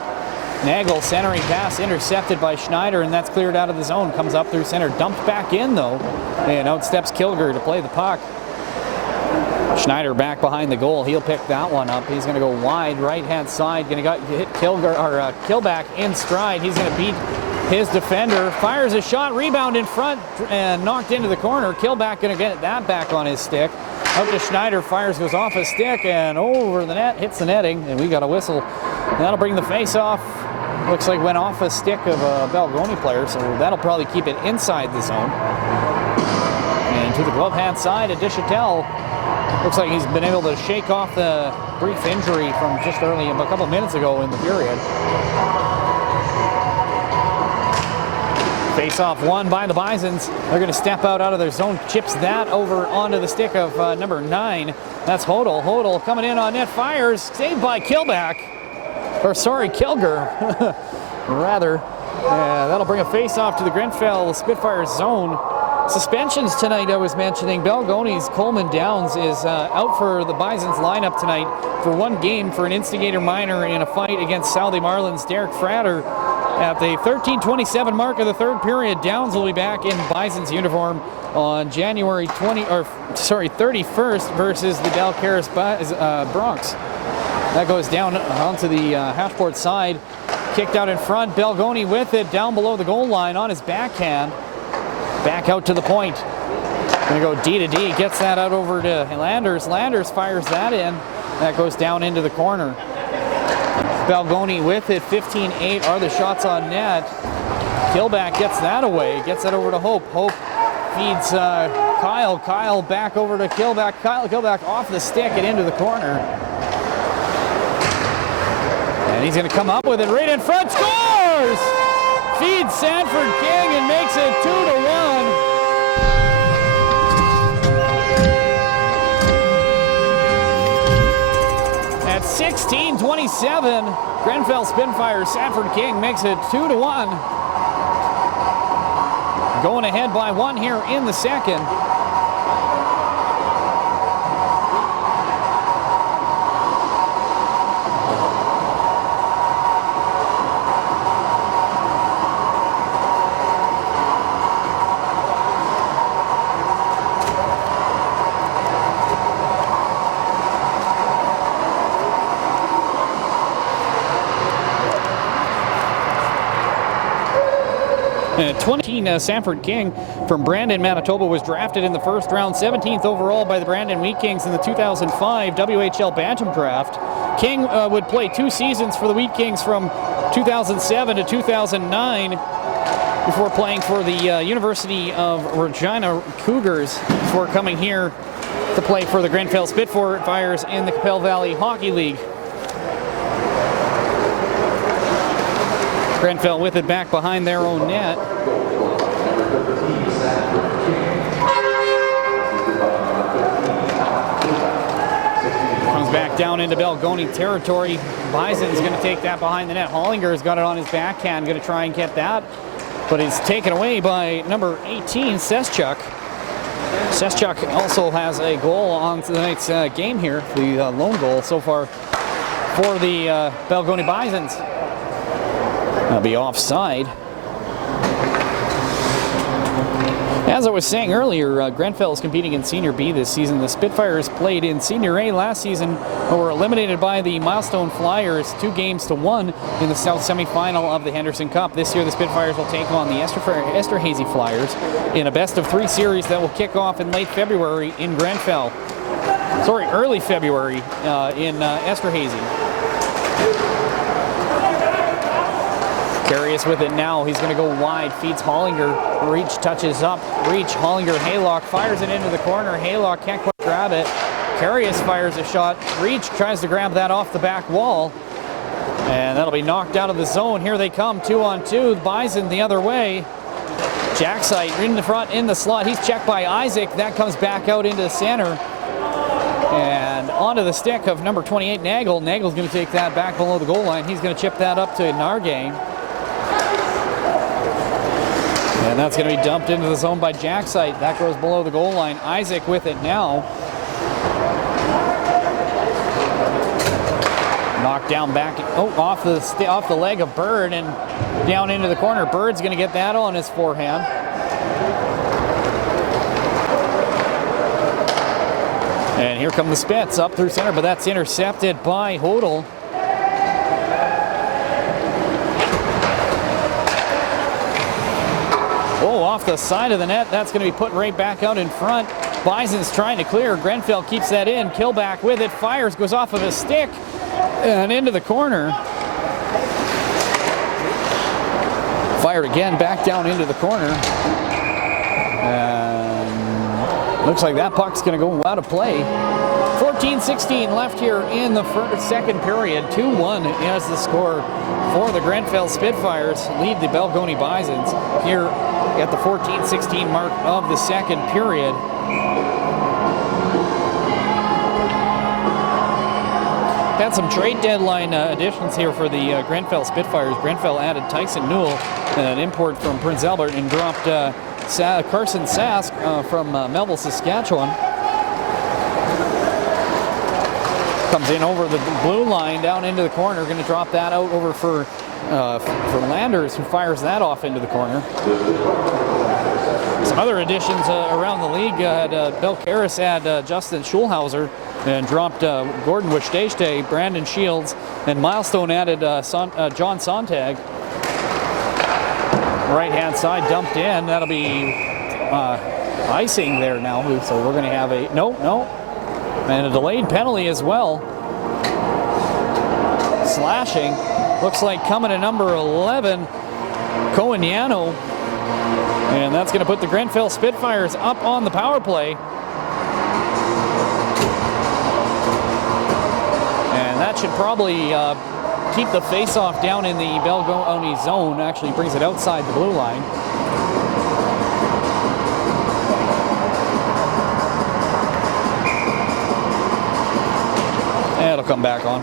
Nagel centering pass intercepted by Schneider, and that's cleared out of the zone. Comes up through center, dumped back in though, and out steps Kilger to play the puck. Schneider back behind the goal. He'll pick that one up. He's going to go wide right-hand side. Going to hit Killback in stride. He's going to beat his defender. Fires a shot. Rebound in front and knocked into the corner. Killback going to get that back on his stick. Out to Schneider. Fires, goes off his stick and over the net. Hits the netting, and we got a whistle. And that'll bring the face-off. Looks like went off a stick of a Balgonie player, so that'll probably keep it inside the zone. And to the glove-hand side, Adishatel. Looks like he's been able to shake off the brief injury from just early, a couple minutes ago in the period. Face-off won by the Bisons. They're going to step out of their zone, chips that over onto the stick of number 9. That's Hodel. Hodel coming in on net, fires, saved by Kilger. Rather. That'll bring a face-off to the Grenfell Spitfires zone. Suspensions tonight, I was mentioning. Balgonie's Coleman Downs is out for the Bison's lineup tonight for 1 game for an instigator minor in a fight against Southey Marlin's Derek Frater. At the 13:27 mark of the third period, Downs will be back in Bison's uniform on January 31st versus the Balcarres Bronx. That goes down onto the half-court side. Kicked out in front. Balgonie with it down below the goal line on his backhand. Back out to the point. Gonna go D to D. Gets that out over to Landers. Landers fires that in. That goes down into the corner. Balgonie with it. 15-8 are the shots on net. Killback gets that away. Gets that over to Hope. Hope feeds Kyle. Kyle back over to Killback. Killback off the stick and into the corner. And he's gonna come up with it right in front. Scores! Feeds Sanford King and makes it 2-1. At 16:27, Grenfell Spitfires, Sanford King makes it 2-1. Going ahead by 1 here in the second. Sanford King from Brandon, Manitoba, was drafted in the first round, 17th overall by the Brandon Wheat Kings in the 2005 WHL Bantam Draft. King would play 2 seasons for the Wheat Kings from 2007 to 2009 before playing for the University of Regina Cougars before coming here to play for the Grenfell Spitfires in the Capel Valley Hockey League. Grenfell with it back behind their own net. down into Balgonie territory. Bison's going to take that behind the net. Hollinger's got it on his backhand, going to try and get that. But it's taken away by number 18, Seschuk. Seschuk also has a goal on tonight's game here, the lone goal so far for the Balgonie Bisons. That'll be offside. As I was saying earlier, Grenfell is competing in Senior B this season. The Spitfires played in Senior A last season, but were eliminated by the Milestone Flyers 2-1 in the South semifinal of the Henderson Cup. This year, the Spitfires will take on the Esterhazy Flyers in a best-of-3 series that will kick off in late February in Grenfell. Sorry, early February in Esterhazy. Carius with it now. He's going to go wide. Feeds Hollinger. Reach touches up. Reach. Hollinger. Haylock fires it into the corner. Haylock can't quite grab it. Carius fires a shot. Reach tries to grab that off the back wall. And that'll be knocked out of the zone. Here they come. 2-on-2. Bison the other way. Jacksite in the front in the slot. He's checked by Isaac. That comes back out into the center. And onto the stick of number 28, Nagel. Nagel's going to take that back below the goal line. He's going to chip that up to Nargay. And that's going to be dumped into the zone by Jacksite. That goes below the goal line. Isaac with it now. Knocked down back, off the leg of Bird and down into the corner. Bird's going to get that on his forehand. And here come the Spits up through center, but that's intercepted by Hodel. Off the side of the net. That's going to be put right back out in front. Bison's trying to clear. Grenfell keeps that in. Killback with it. Fires, goes off of his stick and into the corner. Fired again, back down into the corner. And looks like that puck's going to go out of play. 14-16 left here in the second period. 2-1 is the score for the Grenfell Spitfires. Lead the Balgonie Bisons here at the 14-16 mark of the second period. Had some trade deadline additions here for the Grenfell Spitfires. Grenfell added Tyson Newell, an import from Prince Albert, and dropped Carson Sask from Melville, Saskatchewan. Comes in over the blue line, down into the corner. Going to drop that out over for Landers, who fires that off into the corner. Some other additions around the league. Belcaris had Justin Schulhauser and dropped Gordon Wishteshte, Brandon Shields, and Milestone added John Sontag. Right-hand side dumped in. That'll be icing there now. So we're going to have a and a delayed penalty as well. Slashing. Looks like coming to number 11, Coignano. And that's going to put the Grenfell Spitfires up on the power play. And that should probably keep the face-off down in the Balgonie zone. Actually brings it outside the blue line. And it'll come back on.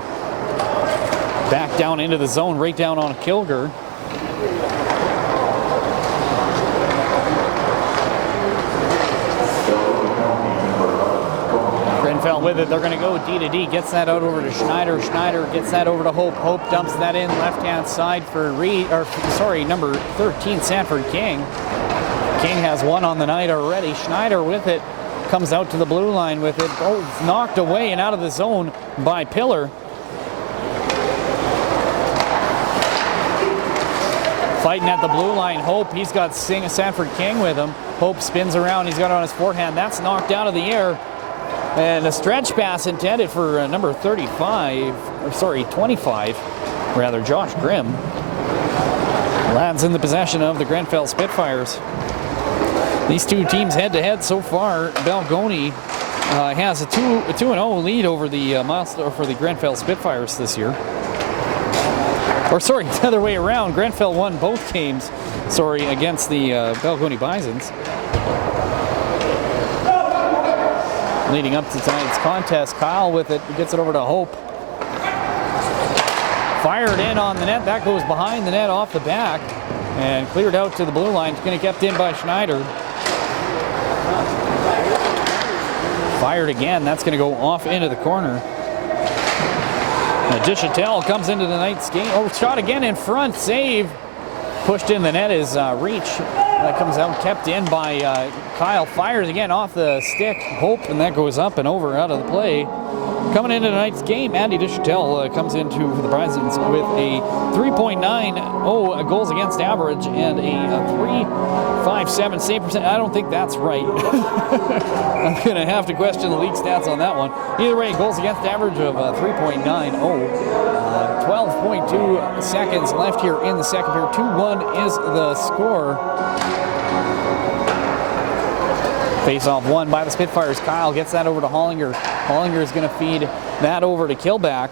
Back down into the zone, right down on Kilger. Grenfell with it. They're going to go D to D. Gets that out over to Schneider. Schneider gets that over to Hope. Hope dumps that in left-hand side for number 13, Sanford King. King has one on the night already. Schneider with it. Comes out to the blue line with it. Oh, it's knocked away and out of the zone by Pillar. Fighting at the blue line, Hope. He's got Sanford King with him. Hope spins around. He's got it on his forehand. That's knocked out of the air. And a stretch pass intended for number 25, Josh Grimm. Lands in the possession of the Grenfell Spitfires. These two teams head-to-head so far. Balgonie has a 2-0 lead over the for the Grenfell Spitfires this year. Or sorry, the other way around. Grenfell won both games, against the Balgonie Bisons. leading up to tonight's contest. Kyle with it, gets it over to Hope. Fired in on the net, that goes behind the net off the back and cleared out to the blue line. It's going to get kept in by Schneider. Fired again, that's going to go off into the corner. Dishatel comes into tonight's game. Oh, shot again in front, save. Pushed in the net is Reach. That comes out, kept in by Kyle. Fires again off the stick. Hope, and that goes up and over out of the play. Coming into tonight's game, Andy Dishatel comes into the Bisons with a 3.90 goals against average and a 3.57 save percent. I don't think that's right. I'm going to have to question the league stats on that one. Either way, goals against average of 3.90. 12.2 seconds left here in the second period. 2-1 is the score. Face-off won by the Spitfires. Kyle gets that over to Hollinger. Hollinger is going to feed that over to Killback.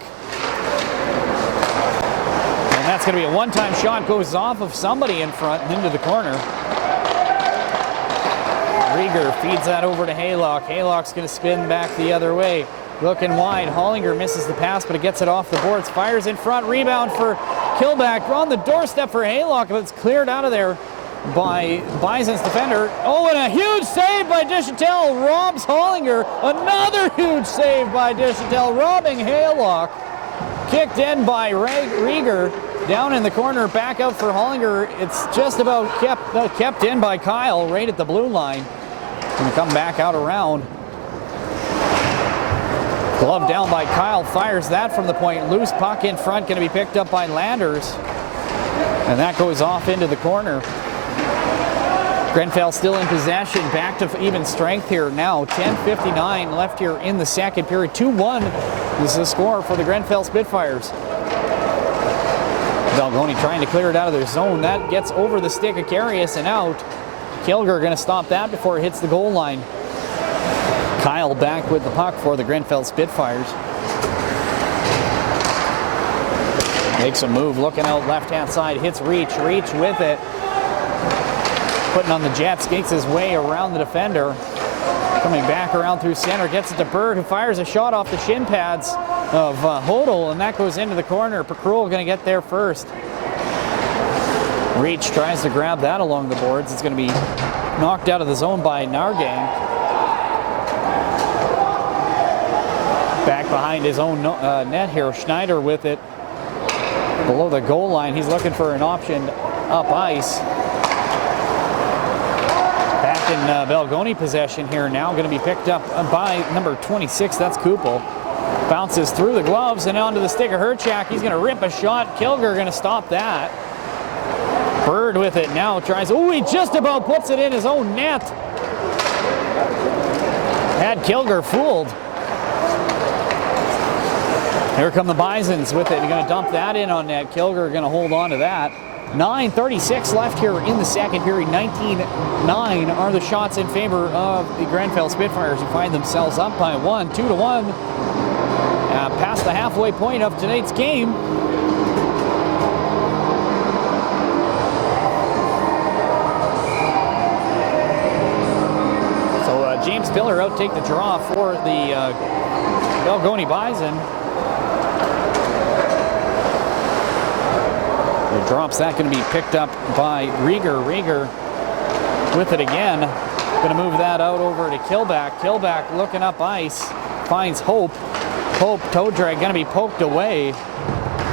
And that's going to be a one-time shot. Goes off of somebody in front and into the corner. Rieger feeds that over to Haylock. Haylock's going to spin back the other way. Looking wide. Hollinger misses the pass, but it gets it off the boards. Fires in front. Rebound for Killback. On the doorstep for Haylock, but it's cleared out of there by Bison's defender. Oh, and a huge save by Dishatel. Robs Hollinger. Another huge save by Dishatel, robbing Haylock. Kicked in by Rieger. Down in the corner, back out for Hollinger. It's just about kept in by Kyle right at the blue line. Going to come back out around. Glove down by Kyle, fires that from the point. Loose puck in front, going to be picked up by Landers. And that goes off into the corner. Grenfell still in possession, back to even strength here now. 10:59 left here in the second period. 2-1 is the score for the Grenfell Spitfires. Balgonie trying to clear it out of their zone. That gets over the stick of Carius and out. Kilger going to stop that before it hits the goal line. Kyle back with the puck for the Grenfell Spitfires. Makes a move, looking out left-hand side, hits Reach. Reach with it. Putting on the jet, skates his way around the defender. Coming back around through center, gets it to Bird, who fires a shot off the shin pads of Hodel, and that goes into the corner. Pacrul going to get there first. Reach tries to grab that along the boards. It's going to be knocked out of the zone by Nargang. Back behind his own net here. Schneider with it below the goal line. He's looking for an option up ice. Back in Balgonie possession here now. Going to be picked up by number 26. That's Kupel. Bounces through the gloves and onto the stick of Herchak. He's going to rip a shot. Kilger going to stop that. Bird with it now. Tries. Oh, he just about puts it in his own net. Had Kilger fooled. Here come the Bisons with it. They're going to dump that in on net. Kilger going to hold on to that. 9:36 left here in the second period. 19-9 are the shots in favor of the Grenfell Spitfires, who find themselves up by 1, 2-1. Past the halfway point of tonight's game. So James Piller out take the draw for the Balgonie Bison. He drops that, going to be picked up by Rieger. Rieger with it again. Going to move that out over to Killback. Killback looking up ice. Finds Hope. Hope, toe drag, going to be poked away.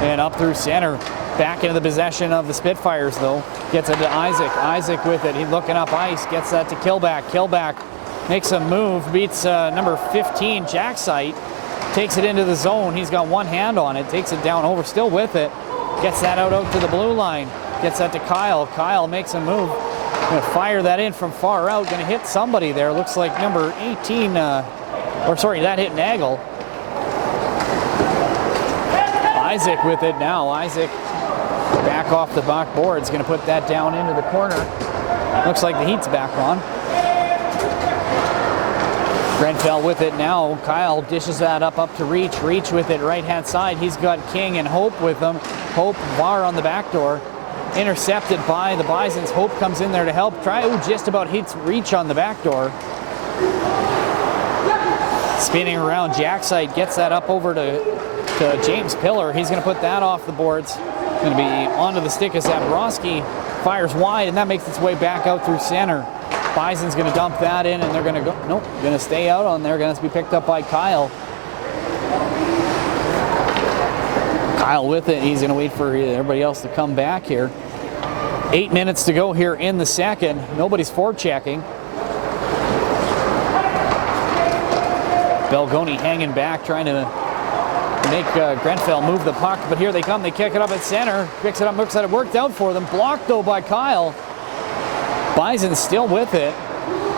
And up through center. Back into the possession of the Spitfires, though. Gets it to Isaac. Isaac with it. He's looking up ice. Gets that to Killback. Killback makes a move. Beats number 15, Jacksite. Takes it into the zone. He's got one hand on it. Takes it down over. Still with it. Gets that out to the blue line. Gets that to Kyle. Kyle makes a move. Going to fire that in from far out. Going to hit somebody there. Looks like number 18, that hit Nagel. Isaac with it now. Isaac back off the back boards. Going to put that down into the corner. Looks like the heat's back on. Grenfell with it now. Kyle dishes that up to Reach. Reach with it right-hand side. He's got King and Hope with him. Hope, VAR on the back door. Intercepted by the Bisons. Hope comes in there to help. Just about hits Reach on the back door. Spinning around, Jackside gets that up over to James Pillar. He's going to put that off the boards. Going to be onto the stick as Zaborowski fires wide, and that makes its way back out through center. Bison's going to dump that in, and they're going to go. Nope, going to stay out on there. Going to be picked up by Kyle. Kyle with it. He's going to wait for everybody else to come back here. 8 minutes to go here in the second. Nobody's forechecking. Balgonie hanging back, trying to make Grenfell move the puck, but here they come. They kick it up at center. Picks it up, looks at it, worked out for them. Blocked though by Kyle. Bison still with it.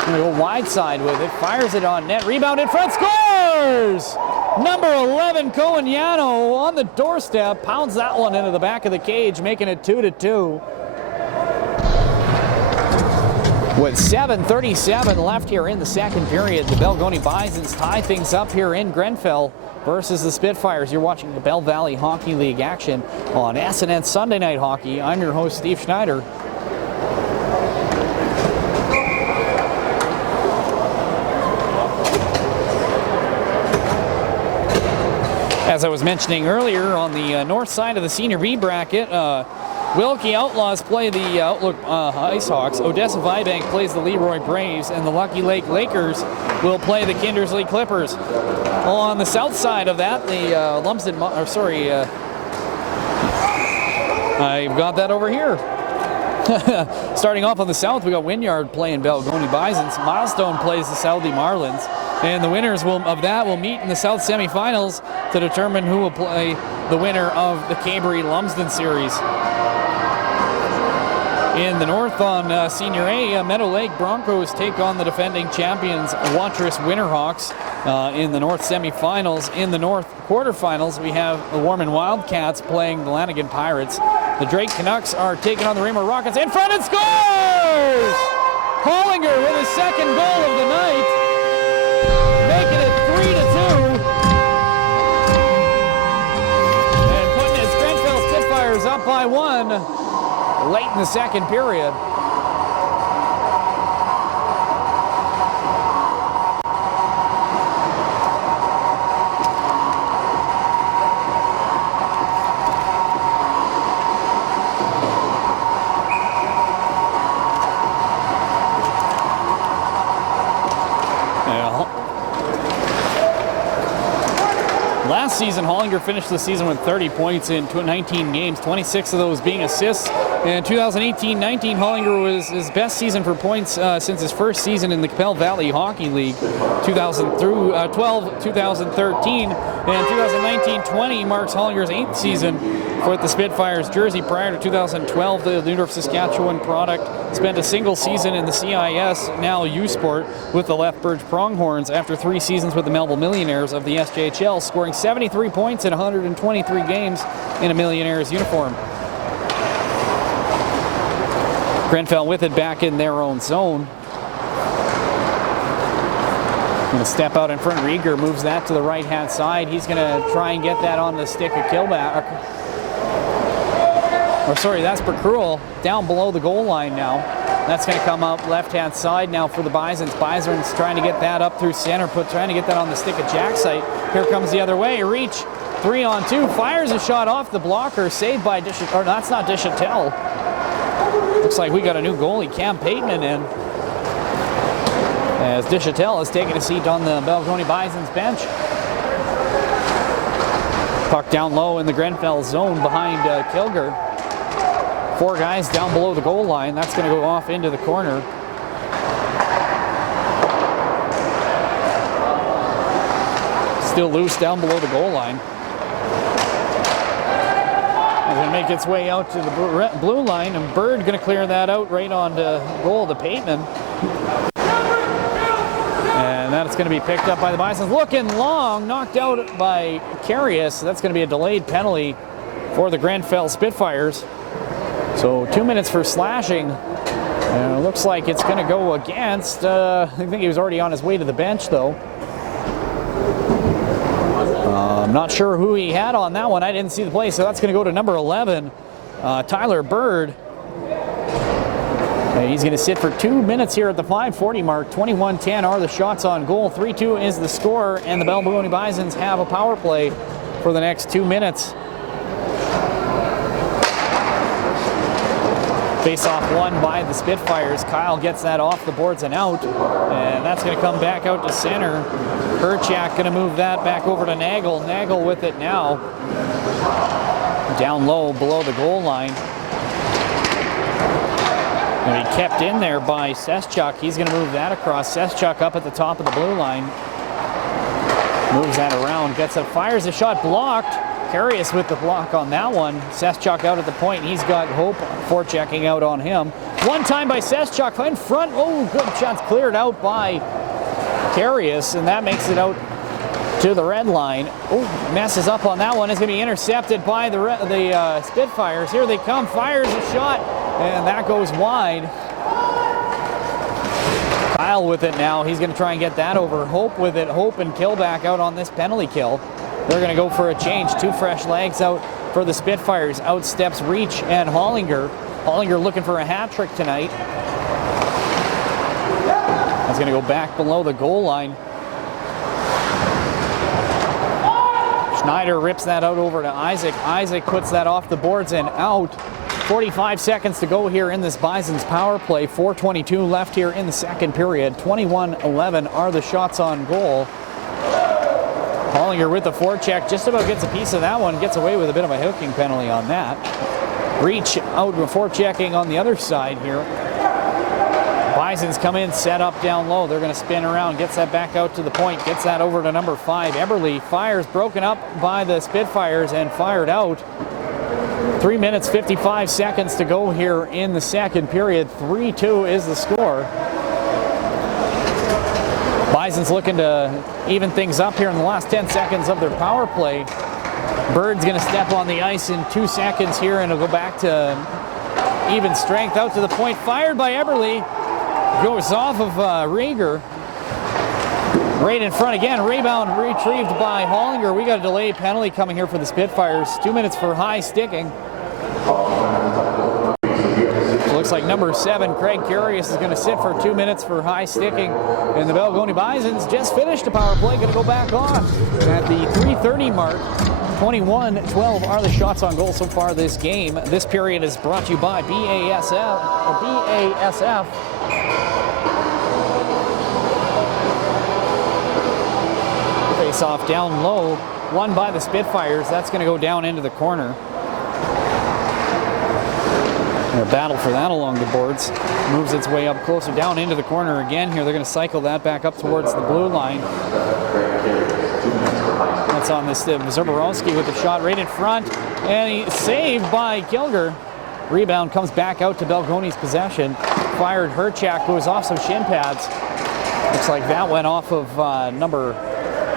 Gonna go wide side with it. Fires it on net. Rebound in front. Scores! Number 11, Coignano on the doorstep. Pounds that one into the back of the cage, making it 2-2. With 7:37 left here in the second period, the Balgonie Bisons tie things up here in Grenfell versus the Spitfires. You're watching the Bell Valley Hockey League action on SNN Sunday Night Hockey. I'm your host, Steve Schneider. As I was mentioning earlier, on the north side of the Senior B bracket, Wilkie Outlaws play the Outlook Ice Hawks. Odessa Vibank plays the Leroy Braves, and the Lucky Lake Lakers will play the Kindersley Clippers. On the south side of that, the Lumsden, I've got that over here. Starting off on the south, we got Wynyard playing Balgonie Bisons. Milestone plays the Southie Marlins. And the winners of that will meet in the South semifinals to determine who will play the winner of the Cabery Lumsden series. In the north on Senior A, Meadow Lake Broncos take on the defending champions Watrous Winterhawks in the north semifinals. In the north quarterfinals, we have the Warman Wildcats playing the Lanigan Pirates. The Drake Canucks are taking on the Raymore Rockets. In front and scores! Hollinger with his second goal of the night, making it 3-2. And putting his Grenfell Spitfires up by one late in the second period. Last season, Hollinger finished the season with 30 points in 19 games, 26 of those being assists. In 2018-19, Hollinger was his best season for points since his first season in the Bell Valley Hockey League, 2012, 2013, and 2019-20 marks Hollinger's 8th season with the Spitfires jersey. Prior to 2012, the New York, Saskatchewan product spent a single season in the CIS, now U-Sport, with the Lethbridge Pronghorns after 3 seasons with the Melville Millionaires of the SJHL, scoring 73 points in 123 games in a Millionaires uniform. Grenfell with it back in their own zone. Going to step out in front. Rieger moves that to the right-hand side. He's going to try and get that on the stick of Kilback. That's Percruel down below the goal line now. That's going to come up left-hand side now for the Bisons. Bison's trying to get that up through center, trying to get that on the stick of Jackside. Here comes the other way. Reach, 3-on-2, fires a shot off the blocker, saved by Dishatel. Or that's not Dishatel. Looks like we got a new goalie, Cam Pateman, in. As Dishatel is taking a seat on the Balgonie Bison's bench. Puck down low in the Grenfell zone behind Kilger. 4 guys down below the goal line. That's going to go off into the corner. Still loose down below the goal line. It's going to make its way out to the blue line, and Bird going to clear that out right on the goal to Pateman. And that's going to be picked up by the Bisons. Looking long, knocked out by Carius. That's going to be a delayed penalty for the Grenfell Spitfires. So 2 minutes for slashing. Looks like it's going to go against, I think he was already on his way to the bench though. I'm not sure who he had on that one. I didn't see the play, so that's going to go to number 11, Tyler Bird. And he's going to sit for 2 minutes here at the 5:40 mark. 21-10 are the shots on goal. 3-2 is the score, and the Balgonie Bisons have a power play for the next 2 minutes. Face-off won by the Spitfires. Kyle gets that off the boards and out, and that's going to come back out to center. Herchak going to move that back over to Nagel. Nagel with it now. Down low below the goal line. And he kept in there by Seschuk. He's going to move that across. Seschuk up at the top of the blue line. Moves that around, gets it, fires a shot, blocked. Carius with the block on that one. Seschuk out at the point. He's got Hope forechecking out on him. One time by Seschuk in front. Oh, good shots cleared out by Carius, and that makes it out to the red line. Oh, messes up on that one. It's going to be intercepted by the Spitfires. Here they come. Fires a shot, and that goes wide. Kyle with it now. He's going to try and get that over. Hope with it. Hope and Killback out on this penalty kill. They're going to go for a change. 2 fresh legs out for the Spitfires. Out steps Reach and Hollinger. Hollinger looking for a hat trick tonight. That's going to go back below the goal line. Schneider rips that out over to Isaac. Isaac puts that off the boards and out. 45 seconds to go here in this Bison's power play. 4:22 left here in the second period. 21-11 are the shots on goal. Hollinger with the forecheck, just about gets a piece of that one, gets away with a bit of a hooking penalty on that. Reach out before checking on the other side here. Bison's come in, set up down low. They're going to spin around, gets that back out to the point, gets that over to number 5. Eberle fires, broken up by the Spitfires and fired out. 3 minutes, 55 seconds to go here in the second period. 3-2 is the score. Bison's looking to even things up here in the last 10 seconds of their power play. Bird's going to step on the ice in 2 seconds here, and it'll go back to even strength. Out to the point, fired by Eberle. Goes off of Rieger. Right in front again. Rebound retrieved by Hollinger. We got a delayed penalty coming here for the Spitfires. 2 minutes for high sticking. Looks like number 7, Craig Carius, is going to sit for 2 minutes for high sticking. And the Balgonie Bisons just finished the power play, going to go back on at the 3:30 mark. 21-12 are the shots on goal so far this game. This period is brought to you by BASF. Face off down low, won by the Spitfires. That's going to go down into the corner. A battle for that along the boards. Moves its way up closer down into the corner again here. They're going to cycle that back up towards the blue line. That's on this Zerborowski with the shot right in front. And he saved by Kilger. Rebound comes back out to Balgonie's possession. Fired Herchak, goes off some shin pads. Looks like that went off of number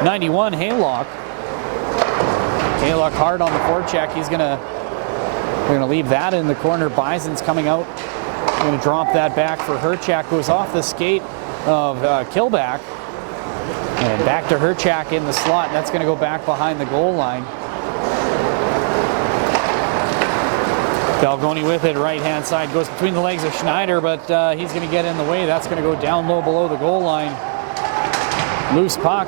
91, Haylock. Haylock hard on the forecheck. We're going to leave that in the corner. Bison's coming out. Going to drop that back for Herchak. Goes off the skate of Killback. And back to Herchak in the slot. That's going to go back behind the goal line. Balgonie with it, right-hand side. Goes between the legs of Schneider, but he's going to get in the way. That's going to go down low below the goal line. Loose puck.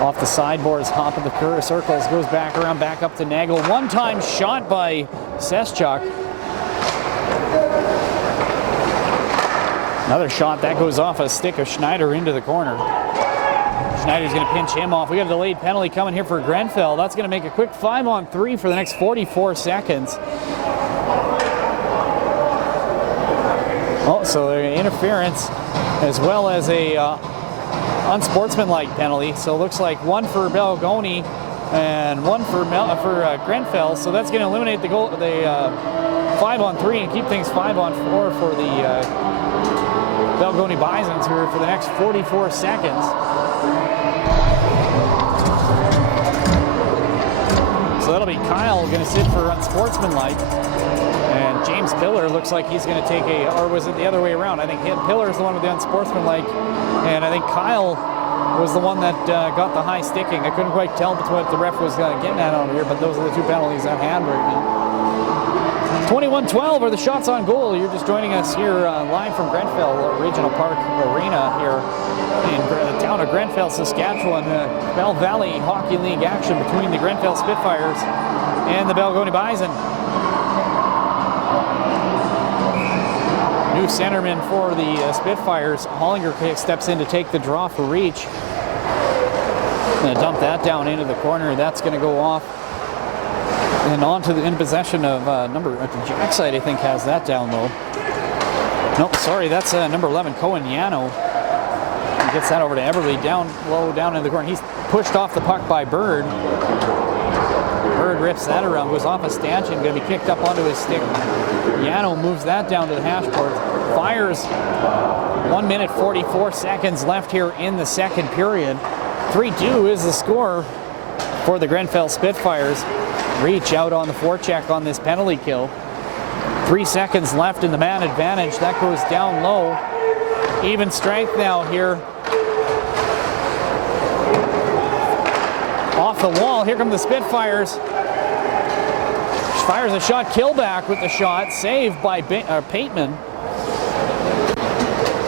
Off the sideboards, hop of the circles, goes back around, back up to Nagel. One-time shot by Seschuk. Another shot, that goes off a stick of Schneider into the corner. Schneider's going to pinch him off. We got a delayed penalty coming here for Grenfell. That's going to make a quick 5-on-3 for the next 44 seconds. Oh, so interference as well as a unsportsmanlike penalty. So it looks like one for Balgonie and one for Grenfell. So that's going to eliminate the 5-on-3 and keep things 5-on-4 for the Balgonie Bisons here for the next 44 seconds. So that'll be Kyle going to sit for unsportsmanlike. And James Pillar looks like he's going to take or was it the other way around? I think Pillar is the one with the unsportsmanlike. And I think Kyle was the one that got the high sticking. I couldn't quite tell what the ref was getting at over here, but those are the two penalties at hand right now. 21-12 are the shots on goal. You're just joining us here live from Grenfell Regional Park Arena here in the town of Grenfell, Saskatchewan. Bell Valley Hockey League action between the Grenfell Spitfires and the Balgonie Bison. New centerman for the Spitfires. Hollinger steps in to take the draw for reach. Going to dump that down into the corner. That's going to go off. And on to in possession of Jackside, I think, has that down low. Nope, sorry, that's number 11, Cohen Yano. He gets that over to Everly, down low, down in the corner. He's pushed off the puck by Bird. Bird rips that around, goes off a stanchion, going to be kicked up onto his stick. Yano moves that down to the hash board. Fires. 1 minute 44 seconds left here in the second period. 3-2 is the score for the Grenfell Spitfires. Reach out on the forecheck on this penalty kill. 3 seconds left in the man advantage. That goes down low. Even strength now here. Off the wall. Here come the Spitfires. Fires a shot. Killback with the shot. Saved by Pateman.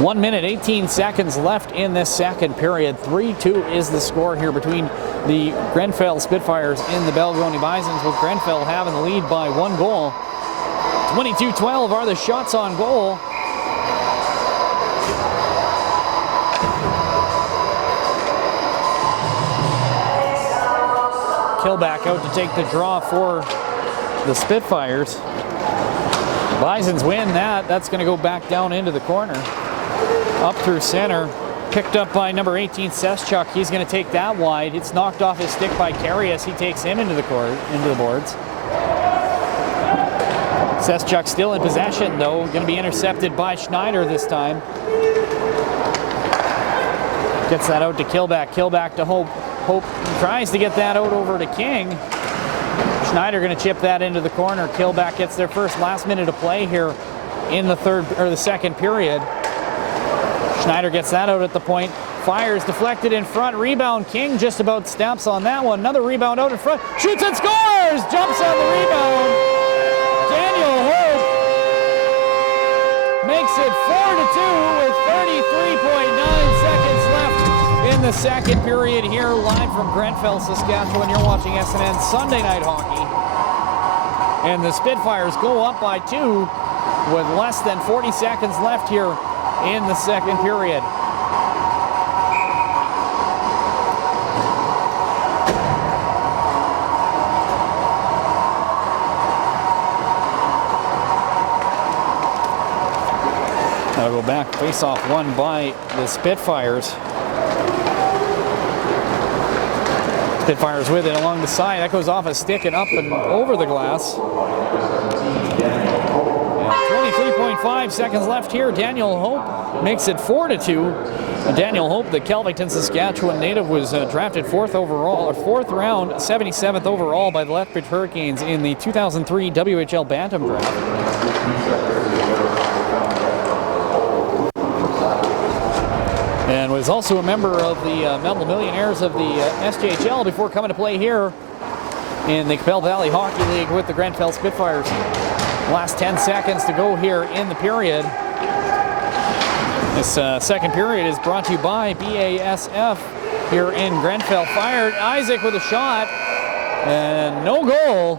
1 minute 18 seconds left in this second period. 3-2 is the score here between the Grenfell Spitfires and the Balgonie Bisons, with Grenfell having the lead by 1 goal. 22-12 are the shots on goal. Killback out to take the draw for the Spitfires. Bisons win that. That's going to go back down into the corner. Up through center. Picked up by number 18, Seschuk. He's going to take that wide. It's knocked off his stick by Karius. He takes him into the boards. Seschuk still in possession, though. Going to be intercepted by Schneider this time. Gets that out to Killback. Killback to Hope. Hope tries to get that out over to King. Schneider going to chip that into the corner. Killback gets their first last minute of play here in the second period. Schneider gets that out at the point. Fires deflected in front. Rebound. King just about steps on that one. Another rebound out in front. Shoots and scores! Jumps on the rebound. Daniel Hope makes it 4-2 with 33.9 seconds left in the second period here live from Grenfell, Saskatchewan. You're watching SNN Sunday Night Hockey. And the Spitfires go up by 2 with less than 40 seconds left here in the second period. Now go back, face-off won by the Spitfires. Spitfires with it along the side. That goes off a stick and up and over the glass. 23.5 seconds left here. Daniel Hope makes it 4-2. Daniel Hope, the Kelvington, Saskatchewan native, was drafted 4th round, 77th overall by the Lethbridge Hurricanes in the 2003 WHL Bantam Draft. And was also a member of the Melville Millionaires of the SJHL before coming to play here in the Bell Valley Hockey League with the Grenfell Spitfires. Last 10 seconds to go here in the period. This second period is brought to you by BASF here in Grenfell. Fired Isaac with a shot and no goal.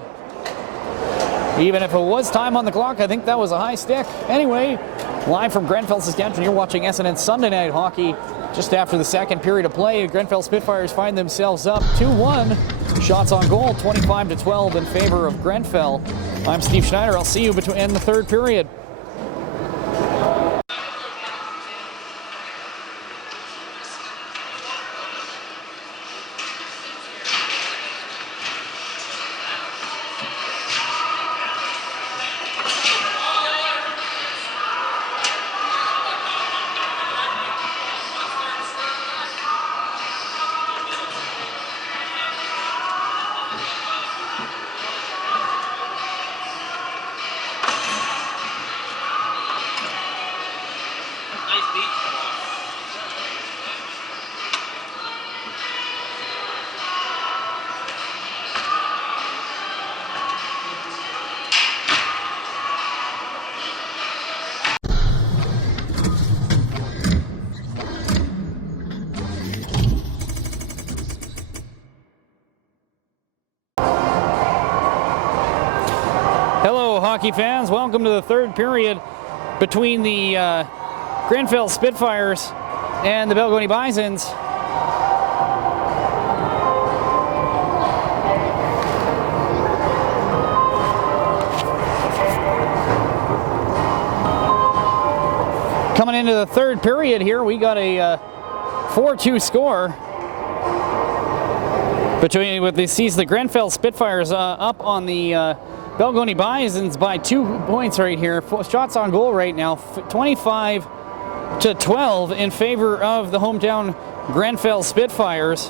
Even if it was time on the clock, I think that was a high stick. Anyway, live from Grenfell, Saskatchewan, you're watching SNN Sunday Night Hockey. Just after the second period of play, Grenfell Spitfires find themselves up 2-1. Shots on goal, 25-12 in favor of Grenfell. I'm Steve Schneider. I'll see you in the third period. Hello, hockey fans. Welcome to the third period between the Grenfell Spitfires and the Balgonie Bisons. Coming into the third period here, we got a 4-2 score between the Grenfell Spitfires up on the Balgonie Bisons by 2 points right here. Shots on goal right now, 25-12 in favor of the hometown Grenfell Spitfires.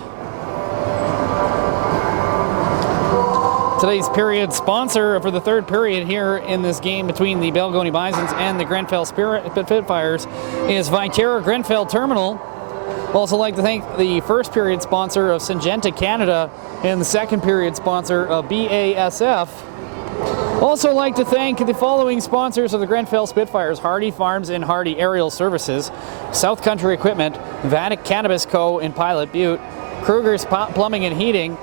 Today's period sponsor for the third period here in this game between the Balgonie Bisons and the Grenfell Spitfires is Viterra Grenfell Terminal. Also like to thank the first period sponsor of Syngenta Canada and the second period sponsor of BASF. Also like to thank the following sponsors of the Grenfell Spitfires: Hardy Farms and Hardy Aerial Services, South Country Equipment, Vatic Cannabis Co. in Pilot Butte, Kruger's Plumbing and Heating,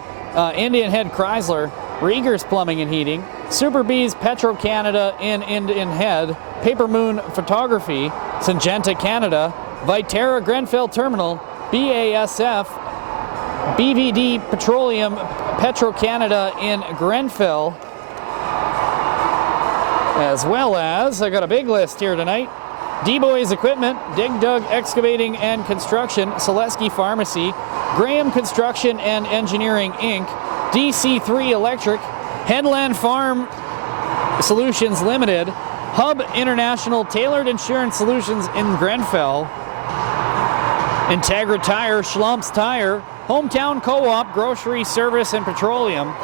Indian Head Chrysler, Rieger's Plumbing and Heating, Super Bees Petro Canada in Indian Head, Paper Moon Photography, Syngenta Canada, Viterra Grenfell Terminal, BASF, BVD Petroleum Petro Canada in Grenfell, as well as, I got a big list here tonight, D-Boys Equipment, Dig Dug Excavating and Construction, Selesky Pharmacy, Graham Construction and Engineering Inc., DC3 Electric, Headland Farm Solutions Limited, Hub International Tailored Insurance Solutions in Grenfell, Integra Tire, Schlump's Tire, Hometown Co-op, Grocery Service and Petroleum,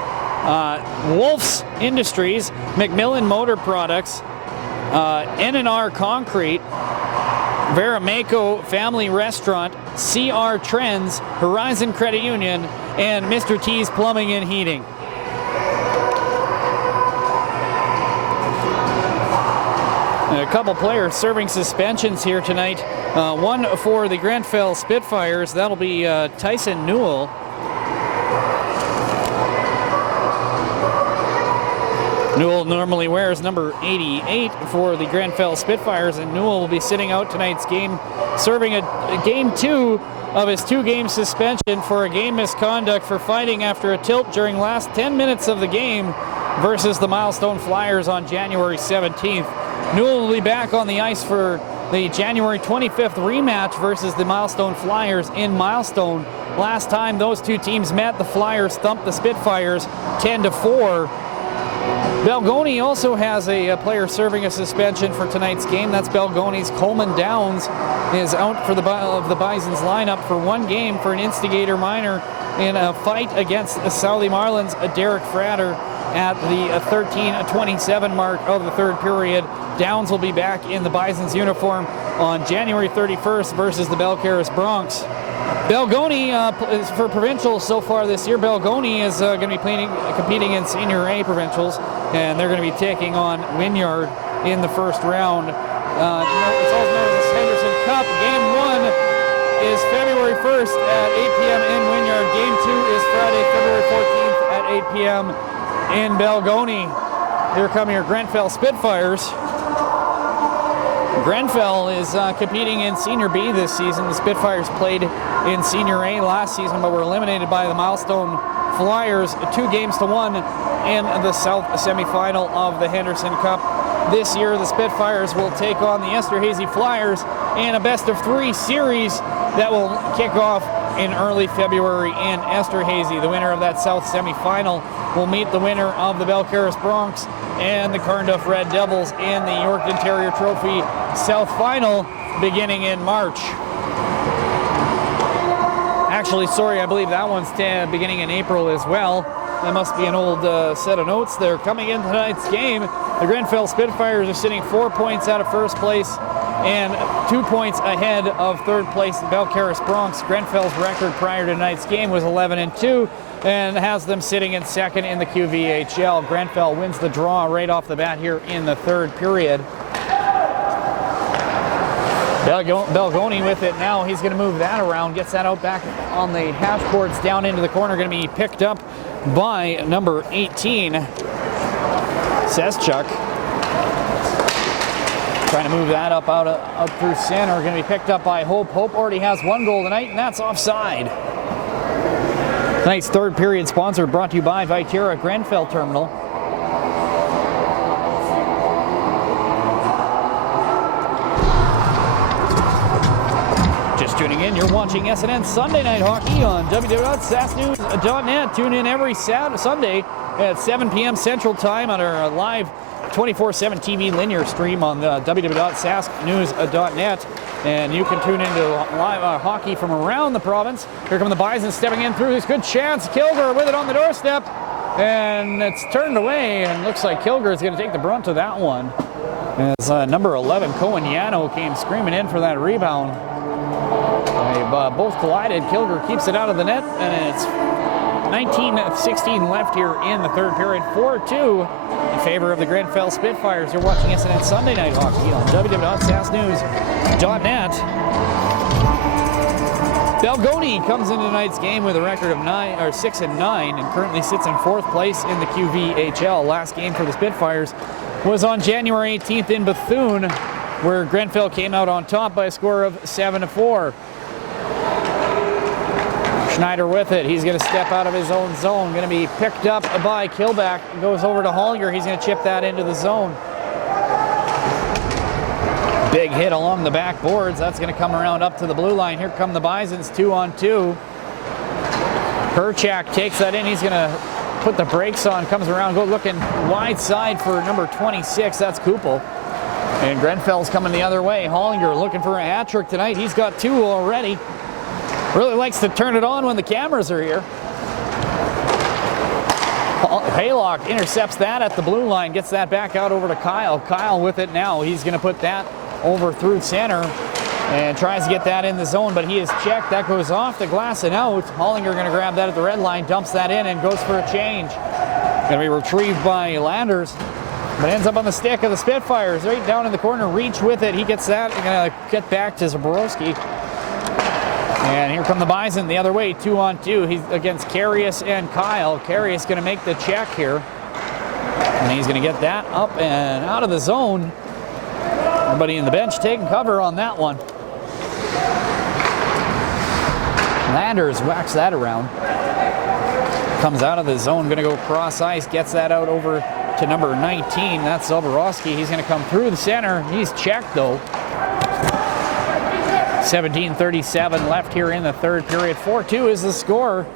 Wolf's Industries, McMillan Motor Products, N&R Concrete, Veramaco Family Restaurant, CR Trends, Horizon Credit Union, and Mr. T's Plumbing and Heating. A couple players serving suspensions here tonight. One for the Grenfell Spitfires, that'll be Tyson Newell. Newell normally wears number 88 for the Grenfell Spitfires, and Newell will be sitting out tonight's game, serving a game 2 of his 2-game suspension for a game misconduct for fighting after a tilt during last 10 minutes of the game versus the Milestone Flyers on January 17th. Newell will be back on the ice for the January 25th rematch versus the Milestone Flyers in Milestone. Last time those two teams met, the Flyers thumped the Spitfires 10-4. Balgonie also has a player serving a suspension for tonight's game. That's Balgonie's Coleman Downs is out for the Bison's lineup for 1 game for an instigator minor in a fight against the Southey Marlins, Derek Frater, at the 13:27 mark of the third period. Downs will be back in the Bison's uniform on January 31st versus the Belcaris Bronx. Balgonie, for provincials so far this year, Balgonie is going to be competing in Senior A provincials, and they're going to be taking on Wynyard in the first round. It's also known as the Henderson Cup. Game 1 is February 1st at 8 p.m. in Wynyard. Game 2 is Friday, February 14th at 8 p.m. in Balgonie. Here come your Grenfell Spitfires. Grenfell is competing in Senior B this season. The Spitfires played in Senior A last season, but were eliminated by the Milestone Flyers 2-1 in the South semifinal of the Henderson Cup. This year, the Spitfires will take on the Esterhazy Flyers in a best-of-3 series that will kick off in early February in Esterhazy. The winner of that South semifinal will meet the winner of the Belcaris Bronx and the Carnduff Red Devils in the Yorkton Terrier Trophy South Final beginning in March. Actually, sorry, I believe that one's beginning in April as well. That must be an old set of notes there. Coming into tonight's game, the Grenfell Spitfires are sitting 4 points out of first place and 2 points ahead of third place, the Belcaris Bronx. Grenfell's record prior to tonight's game was 11-2 and has them sitting in second in the QVHL. Grenfell wins the draw right off the bat here in the third period. Balgonie with it now. He's going to move that around, gets that out back on the hash boards down into the corner. Going to be picked up by number 18, Seschuk. Trying to move that up out through center. Going to be picked up by Hope. Hope already has one goal tonight, and that's offside. Tonight's third period sponsor brought to you by Viterra Grenfell Terminal. Just tuning in, you're watching SNN Sunday Night Hockey on www.sasknews.net. Tune in every Sunday at 7 p.m. Central Time on our live 24/7 TV linear stream on the www.sasknews.net. And you can tune into live hockey from around the province. Here come the Bison stepping in through this good chance. Kilgore with it on the doorstep. And it's turned away, and looks like Kilgore is going to take the brunt of that one. As number 11, Cohen Yano, came screaming in for that rebound. They've both collided. Kilgore keeps it out of the net, and it's 19:16 left here in the third period. 4-2 in favor of the Grenfell Spitfires. You're watching SNN Sunday Night Hockey on www.sasknews.net. Balgonie comes into tonight's game with a record of 6-9 and currently sits in fourth place in the QVHL. Last game for the Spitfires was on January 18th in Bethune, where Grenfell came out on top by a score of 7-4. Schneider with it. He's going to step out of his own zone. Going to be picked up by Kilback. Goes over to Hollinger. He's going to chip that into the zone. Big hit along the backboards. That's going to come around up to the blue line. Here come the Bisons, 2-on-2. Perchak takes that in. He's going to put the brakes on. Comes around, go looking wide side for number 26. That's Kupel. And Grenfell's coming the other way. Hollinger looking for a hat trick tonight. He's got two already. Really likes to turn it on when the cameras are here. Haylock intercepts that at the blue line, gets that back out over to Kyle. Kyle with it now. He's going to put that over through center and tries to get that in the zone, but he is checked. That goes off the glass and out. Hollinger going to grab that at the red line, dumps that in, and goes for a change. Going to be retrieved by Landers, but ends up on the stick of the Spitfires. Right down in the corner, Reach with it. He gets that. Going to get back to Zaborowski. And here come the Bison the other way, 2-on-2. He's against Carius and Kyle. Carius going to make the check here. And he's going to get that up and out of the zone. Everybody in the bench taking cover on that one. Landers whacks that around. Comes out of the zone, going to go cross ice, gets that out over to number 19. That's Zaborowski. He's going to come through the center. He's checked though. 17:37 left here in the third period. 4-2 is the score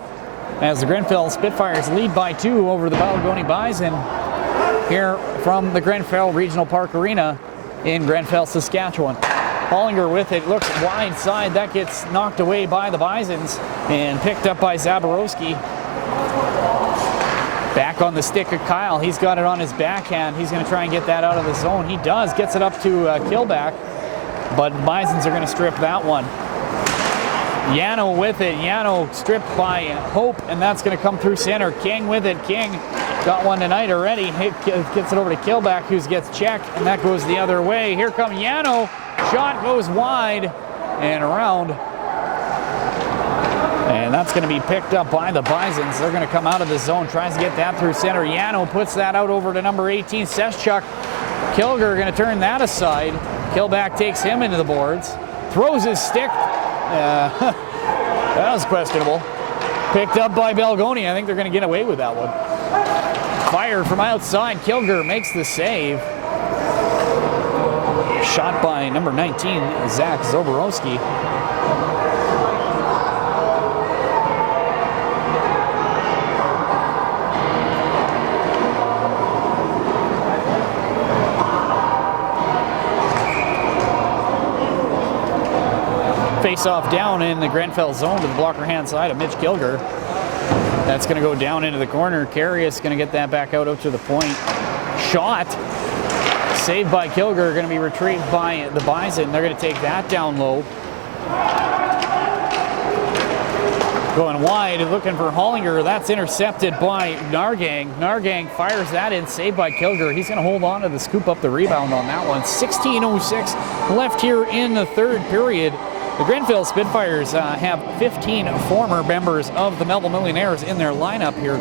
as the Grenfell Spitfires lead by 2 over the Balgonie Bison here from the Grenfell Regional Park Arena in Grenfell, Saskatchewan. Hollinger with it, looks wide side. That gets knocked away by the Bisons and picked up by Zaborowski. Back on the stick of Kyle. He's got it on his backhand. He's going to try and get that out of the zone. He does, gets it up to Kilback. But Bisons are going to strip that one. Yano with it. Yano stripped by Hope, and that's going to come through center. King with it. King got one tonight already. Gets it over to Kilback, who gets checked, and that goes the other way. Here comes Yano. Shot goes wide and around. And that's going to be picked up by the Bisons. They're going to come out of the zone. Tries to get that through center. Yano puts that out over to number 18, Seschuk. Kilgore going to turn that aside. Kilback takes him into the boards, throws his stick. That was questionable. Picked up by Balgonie. I think they're going to get away with that one. Fired from outside. Kilgore makes the save. Shot by number 19, Zach Zaborowski. Face-off down in the Grenfell zone to the blocker hand side of Mitch Kilgore. That's going to go down into the corner. Carius going to get that back out to the point. Shot. Saved by Kilgore. Going to be retrieved by the Bison. They're going to take that down low. Going wide, looking for Hollinger. That's intercepted by Nargang. Nargang fires that in, saved by Kilgore. He's going to hold on to the scoop up the rebound on that one. 16:06 left here in the third period. The Grenfell Spitfires have 15 former members of the Melville Millionaires in their lineup here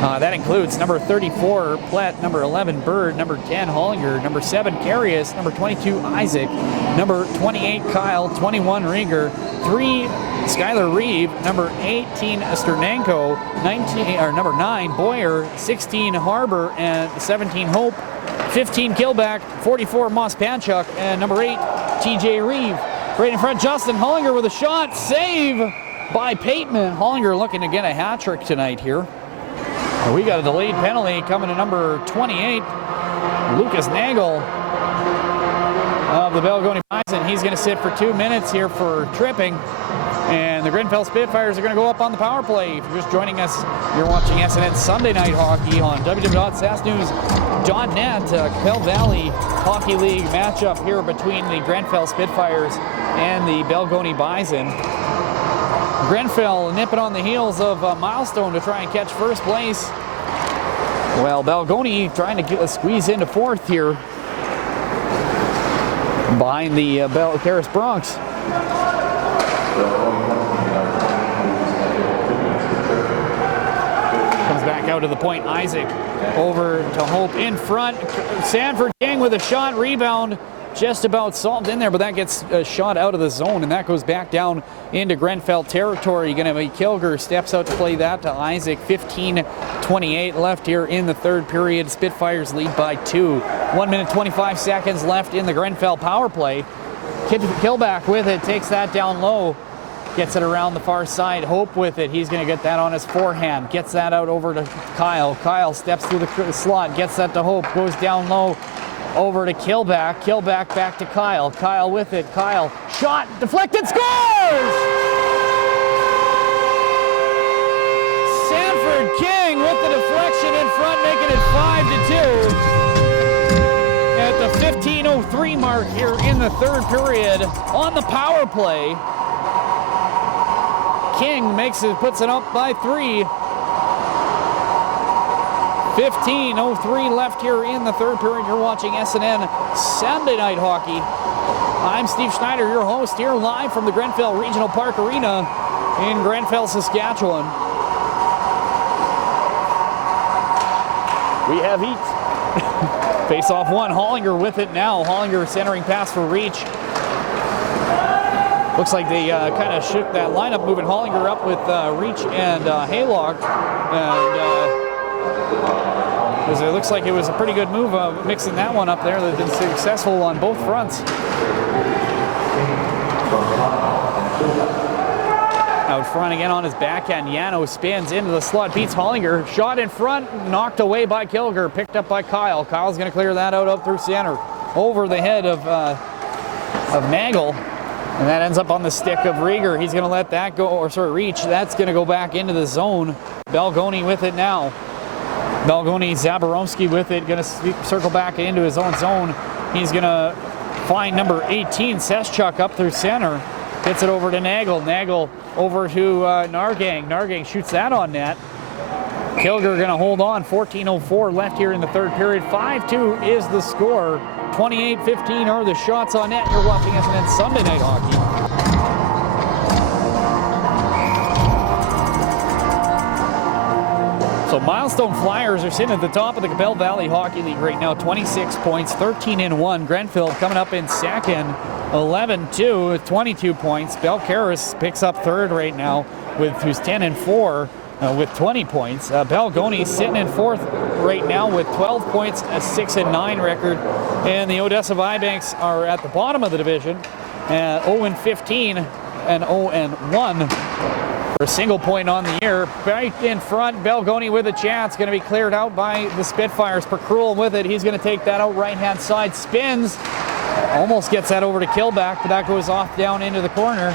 That includes number 34, Plett, number 11, Bird, number 10, Hollinger, number 7, Carius, number 22, Isaac, number 28, Kyle, 21, Rieger, 3, Skylar Reeve, number 18, Sternenko, number 9, Boyer, 16, Harbor, and 17, Hope, 15, Kilback, 44, Moss Panchuk, and number 8, TJ Reeve. Right in front, Justin Hollinger with a shot, save by Pateman. Hollinger looking to get a hat trick tonight here. We got a delayed penalty coming to number 28, Lucas Nagel of the Balgonie Bison. He's going to sit for 2 minutes here for tripping. And the Grenfell Spitfires are going to go up on the power play. If you're just joining us, you're watching SNN Sunday Night Hockey on www.sasnews.net. Capel Valley Hockey League matchup here between the Grenfell Spitfires and the Balgonie Bison. Grenfell nipping on the heels of Milestone to try and catch first place. Well, Balgonie trying to squeeze into fourth here behind the Balcarres Bronx. Comes back out to the point. Isaac over to Hope in front. Sanford King with a shot, rebound. Just about solved in there, but that gets a shot out of the zone, and that goes back down into Grenfell territory. Going to be Kilger steps out to play that to Isaac. 15:28 left here in the third period. Spitfires lead by 2. 1 minute 25 seconds left in the Grenfell power play. Kilback with it, takes that down low, gets it around the far side. Hope with it, he's going to get that on his forehand, gets that out over to Kyle. Kyle steps through the slot, gets that to Hope, goes down low. Over to Kilback. Kilback back to Kyle. Kyle with it. Kyle shot deflected, scores! Sanford King with the deflection in front, making it 5-2. At the 15:03 mark here in the third period on the power play. King puts it up by 3. 15:03 left here in the third period. You're watching SNN Sunday Night Hockey. I'm Steve Schneider, your host, here live from the Grenfell Regional Park Arena in Grenfell, Saskatchewan. We have heat. Face-off one, Hollinger with it now. Hollinger centering pass for Reach. Looks like they kind of shook that lineup, moving Hollinger up with Reach and Haylock. And it looks like it was a pretty good move mixing that one up there. They've been successful on both fronts. Out front again on his backhand, Yano spins into the slot, beats Hollinger. Shot in front, knocked away by Kilger, picked up by Kyle. Kyle's going to clear that out up through center. Over the head of Nagel. And that ends up on the stick of Rieger. He's going to let that go, or sorry, Reach. That's going to go back into the zone. Balgonie with it now. Balgonie, Zaborowski with it, going to circle back into his own zone. He's going to find number 18, Seschuk, up through center. Gets it over to Nagel. Nagel over to Nargang. Nargang shoots that on net. Kilger going to hold on. 14:04 left here in the third period. 5-2 is the score. 28-15 are the shots on net. You're watching SNN Sunday Night Hockey. So Milestone Flyers are sitting at the top of the Capel Valley Hockey League right now, 26 points, 13-1. Grenfell coming up in second, 11-2 with 22 points. Balcarres picks up third right now, who's 10-4 with 20 points. Balgonie sitting in fourth right now with 12 points, a 6-9 record. And the Odessa Vibanks are at the bottom of the division, 0-15 and 0-1. For a single point on the year. Right in front, Balgonie with a chance. Going to be cleared out by the Spitfires. Percrul with it. He's going to take that out right-hand side. Spins. Almost gets that over to Kilback, but that goes off down into the corner.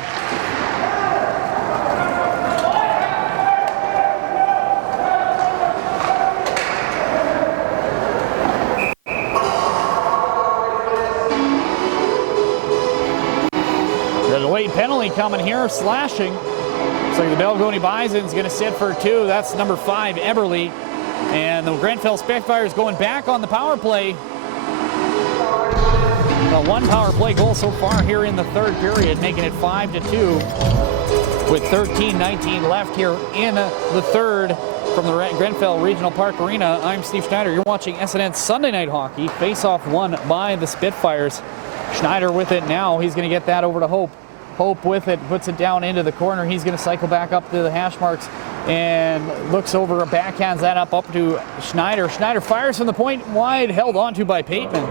There's a late penalty coming here, slashing. So the Balgonie Bison's going to sit for 2. That's number 5, Eberle. And the Grenfell Spitfires going back on the power play. One power play goal so far here in the third period, making it 5-2 with 13:19 left here in the third. From the Grenfell Regional Park Arena, I'm Steve Schneider. You're watching SNN Sunday Night Hockey. Face-off won by the Spitfires. Schneider with it now. He's going to get that over to Hope. Hope with it, puts it down into the corner. He's going to cycle back up to the hash marks and looks over, backhands that up to Schneider. Schneider fires from the point wide, held onto by Pateman.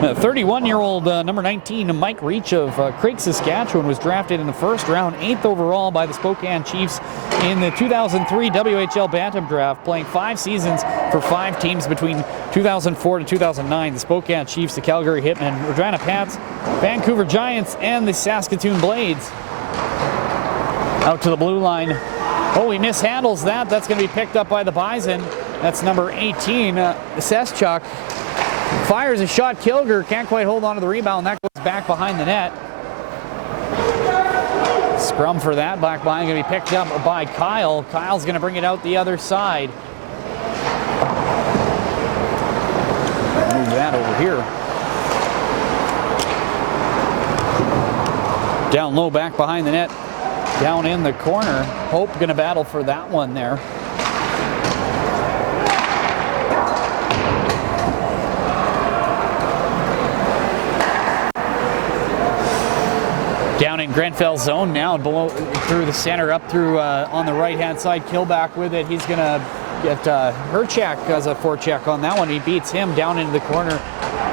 31-year-old number 19, Mike Reach of Craig, Saskatchewan, was drafted in the first round, 8th overall by the Spokane Chiefs in the 2003 WHL Bantam Draft, playing 5 seasons for 5 teams between 2004 to 2009. The Spokane Chiefs, the Calgary Hitmen, Regina Pats, Vancouver Giants, and the Saskatoon Blades. Out to the blue line. Oh, he mishandles that. That's going to be picked up by the Bison. That's number 18, Seschuk. Fires a shot. Kilger can't quite hold on to the rebound. That goes back behind the net. Scrum for that. Back behind, going to be picked up by Kyle. Kyle's going to bring it out the other side. Move that over here. Down low, back behind the net. Down in the corner. Hope going to battle for that one there. Down in Grenfell's zone now, below through the center, up through on the right-hand side. Killback with it. He's going to get Herchak as a forecheck on that one. He beats him down into the corner,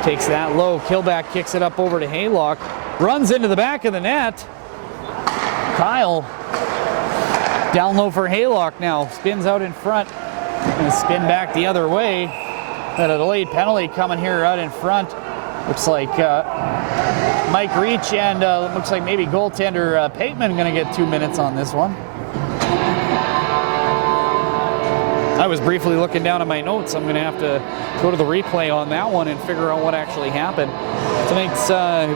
takes that low. Killback kicks it up over to Haylock, runs into the back of the net. Kyle down low for Haylock now, spins out in front and spin back the other way. And a delayed penalty coming here out in front. Looks like Mike Reach and looks like maybe goaltender Pateman going to get 2 minutes on this one. I was briefly looking down at my notes. I'm going to have to go to the replay on that one and figure out what actually happened. Tonight's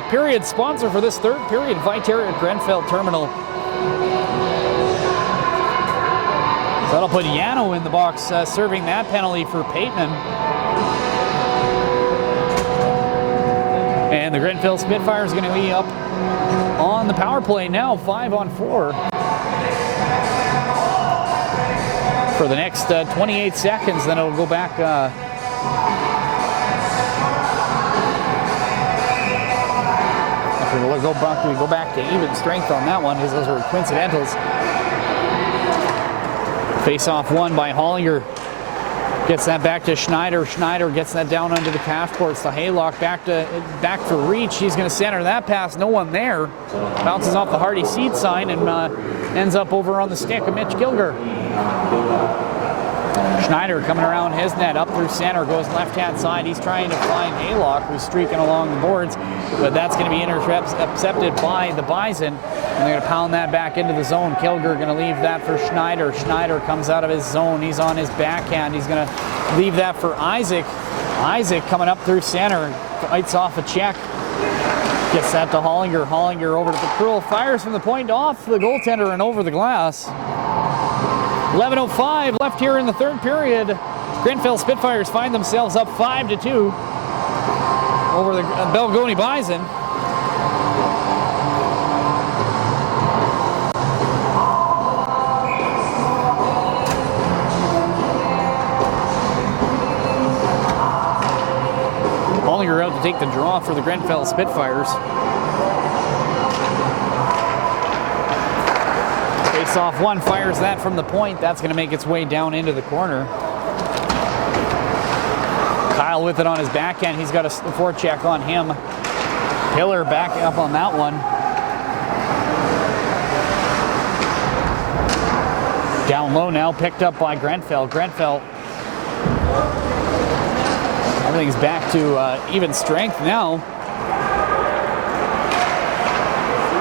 period sponsor for this third period, Viterra at Grenfell Terminal. So that'll put Yano in the box, serving that penalty for Pateman. And the Grenfell Spitfires are going to be up on the power play now, 5-on-4. For the next 28 seconds, then it'll go back. After we go back to even strength on that one, because those were coincidentals. Face-off won by Hollinger. Gets that back to Schneider. Schneider gets that down under the calf courts to Haylock. Back for Reach. He's going to center that pass. No one there. Bounces off the Hardy seat sign and ends up over on the stick of Mitch Kilger. Schneider coming around his net, up through center, goes left-hand side. He's trying to find Haylock, who's streaking along the boards, but that's going to be intercepted by the Bison, and they're going to pound that back into the zone. Kilger going to leave that for Schneider. Schneider comes out of his zone. He's on his backhand. He's going to leave that for Isaac. Isaac coming up through center, bites off a check. Gets that to Hollinger. Hollinger over to Pacruel. Fires from the point off the goaltender and over the glass. 11:05 left here in the third period. Grenfell Spitfires find themselves up 5-2 over the Balgonie Bison. Hollinger out to take the draw for the Grenfell Spitfires. Face-off one, fires that from the point. That's going to make its way down into the corner. Kyle with it on his backhand. He's got a forecheck on him. Hiller back up on that one. Down low now, picked up by Grenfell. Grenfell, everything's back to even strength now.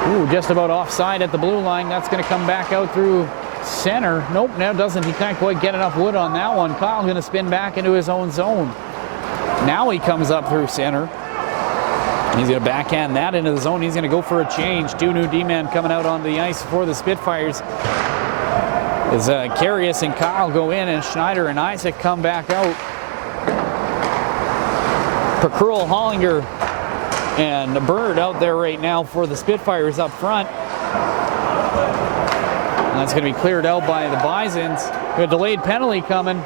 Ooh, just about offside at the blue line. That's going to come back out through center. Nope, now doesn't. He can't quite get enough wood on that one. Kyle's going to spin back into his own zone. Now he comes up through center. He's going to backhand that into the zone. He's going to go for a change. 2 new D-men coming out onto the ice for the Spitfires. As Carius and Kyle go in, and Schneider and Isaac come back out. Pacruel, Hollinger, and Bird out there right now for the Spitfires up front. And that's going to be cleared out by the Bisons. A delayed penalty coming.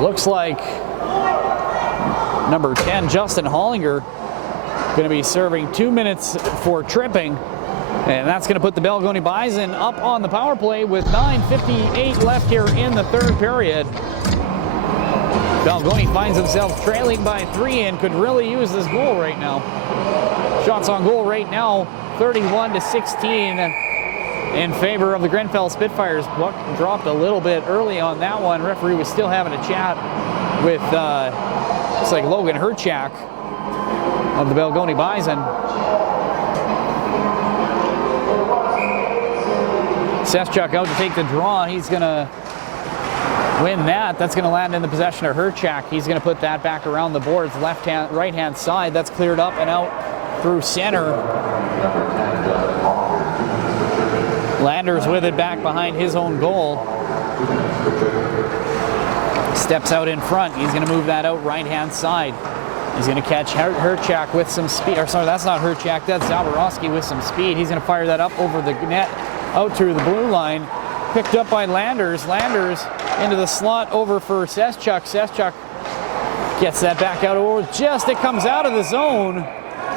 Looks like number 10, Justin Hollinger, going to be serving 2 minutes for tripping. And that's going to put the Balgonie Bison up on the power play with 9:58 left here in the third period. Balgonie finds themselves trailing by 3 and could really use this goal right now. Shots on goal right now, 31-16 in favor of the Grenfell Spitfires. Puck dropped a little bit early on that one. Referee was still having a chat with, looks like Logan Herchak of the Balgonie Bison. Seszchuk out to take the draw. He's going to win that. That's going to land in the possession of Herchak. He's going to put that back around the boards, right-hand side. That's cleared up and out through center. Landers with it back behind his own goal. Steps out in front. He's going to move that out right-hand side. He's going to catch Herchak with some speed. Or sorry, that's not Herchak. That's Zaborowski with some speed. He's going to fire that up over the net, out through the blue line. Picked up by Landers. Landers into the slot over for Seszchuk. Seszchuk gets that back out over. Just it comes out of the zone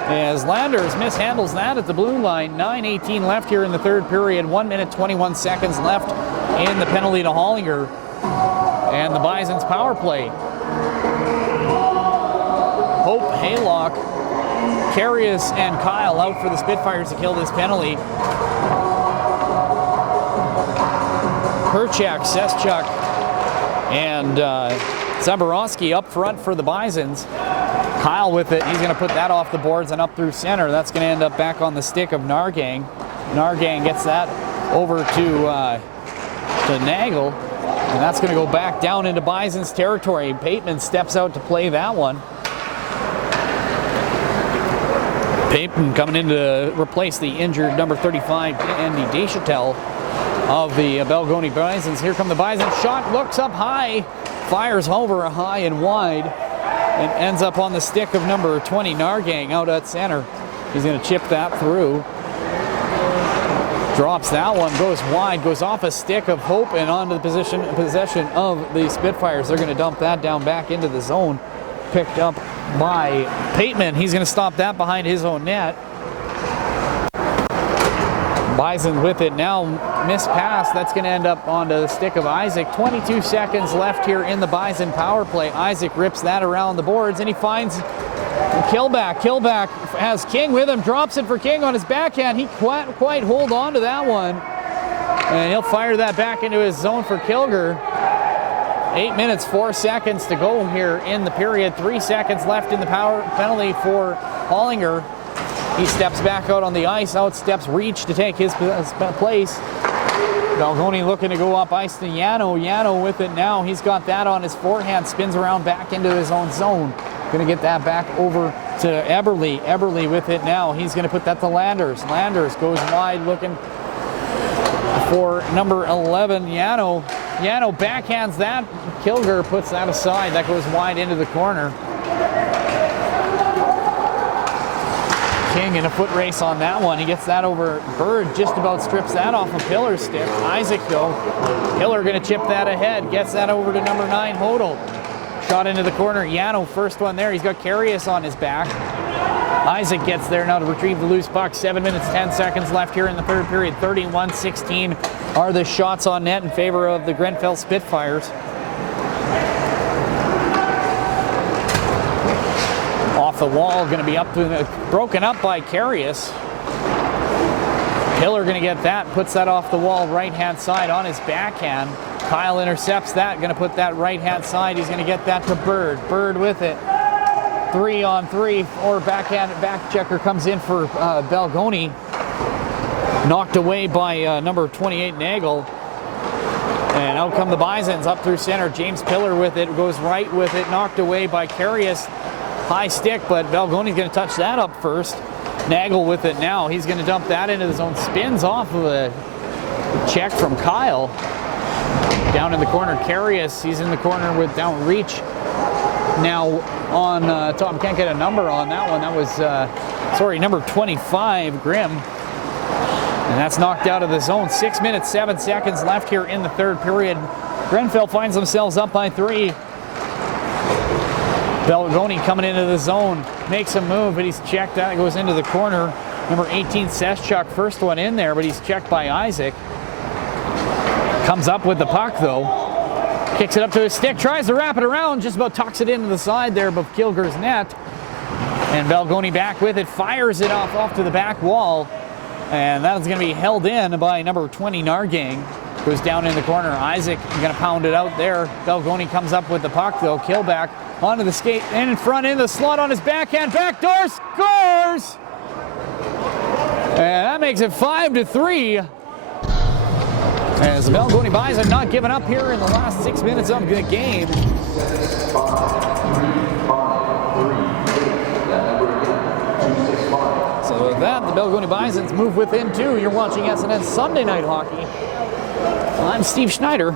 as Landers mishandles that at the blue line. 9:18 left here in the third period. 1 minute 21 seconds left in the penalty to Hollinger. And the Bison's power play. Hope, Haylock, Carius, and Kyle out for the Spitfires to kill this penalty. Herchak, Seszchuk, and Zaborowski up front for the Bisons. Kyle with it. He's going to put that off the boards and up through center. That's going to end up back on the stick of Nargang. Nargang gets that over to Nagel. And that's going to go back down into Bison's territory. Pateman steps out to play that one. Pateman coming in to replace the injured number 35, Andy Deschatel of the Balgonie Bisons. Here come the Bison. Shot looks up high, fires over high and wide, and ends up on the stick of number 20, Nargang, out at center. He's going to chip that through. Drops that one, goes wide, goes off a stick of Hope and onto the possession of the Spitfires. They're going to dump that down back into the zone. Picked up by Pateman. He's going to stop that behind his own net. Bison with it now, missed pass. That's going to end up onto the stick of Isaac. 22 seconds left here in the Bison power play. Isaac rips that around the boards, and he finds Killback. Killback has King with him, drops it for King on his backhand. He can't quite hold on to that one, and he'll fire that back into his zone for Kilger. 8 minutes, 4 seconds to go here in the period. 3 seconds left in the power penalty for Hollinger. He steps back out on the ice, outsteps Reach to take his place. Balgonie looking to go up ice to Yano. Yano with it now. He's got that on his forehand, spins around back into his own zone. Going to get that back over to Eberle. Eberle with it now. He's going to put that to Landers. Landers goes wide looking for number 11, Yano. Yano backhands that. Kilger puts that aside. That goes wide into the corner. King in a foot race on that one. He gets that over Bird, just about strips that off of Pillar's stick. Isaac though, Pillar going to chip that ahead, gets that over to number 9, Hodel. Shot into the corner, Yano first one there. He's got Carius on his back. Isaac gets there now to retrieve the loose puck. 7 minutes, 10 seconds left here in the third period. 31-16 are the shots on net in favor of the Grenfell Spitfires. Off the wall, going to be up to broken up by Carius. Pillar going to get that, puts that off the wall right-hand side on his backhand. Kyle intercepts that, going to put that right-hand side. He's going to get that to Bird. Bird with it. 3-on-3, or backhand back checker comes in for Balgonie. Knocked away by number 28, Nagel. And out come the Bisons up through center. James Pillar with it, goes right with it, knocked away by Carius. High stick, but Balgonie's going to touch that up first. Nagel with it now. He's going to dump that into the zone. Spins off of a check from Kyle. Down in the corner, Carius. He's in the corner with down Reach. now on top. Can't get a number on that one. That was, number 25, Grimm. And that's knocked out of the zone. 6 minutes, 7 seconds left here in the third period. Grenfell finds themselves up by 3. Balgonie coming into the zone, makes a move, but he's checked out, goes into the corner. Number 18, Seschuk, first one in there, but he's checked by Isaac. Comes up with the puck, though. Kicks it up to his stick, tries to wrap it around, just about tucks it into the side there above Kilger's net. And Balgonie back with it, fires it off to the back wall. And that is going to be held in by number 20, Nargang. Goes down in the corner. Isaac going to pound it out there. Balgonie comes up with the puck, though. Killback onto the skate, in front, in the slot on his backhand. Backdoor, scores! And that makes it 5-3. As the Balgonie Bison not giving up here in the last 6 minutes of the game. So with that, the Balgonie Bisons move within 2. You're watching SNN Sunday Night Hockey. I'm Steve Schneider.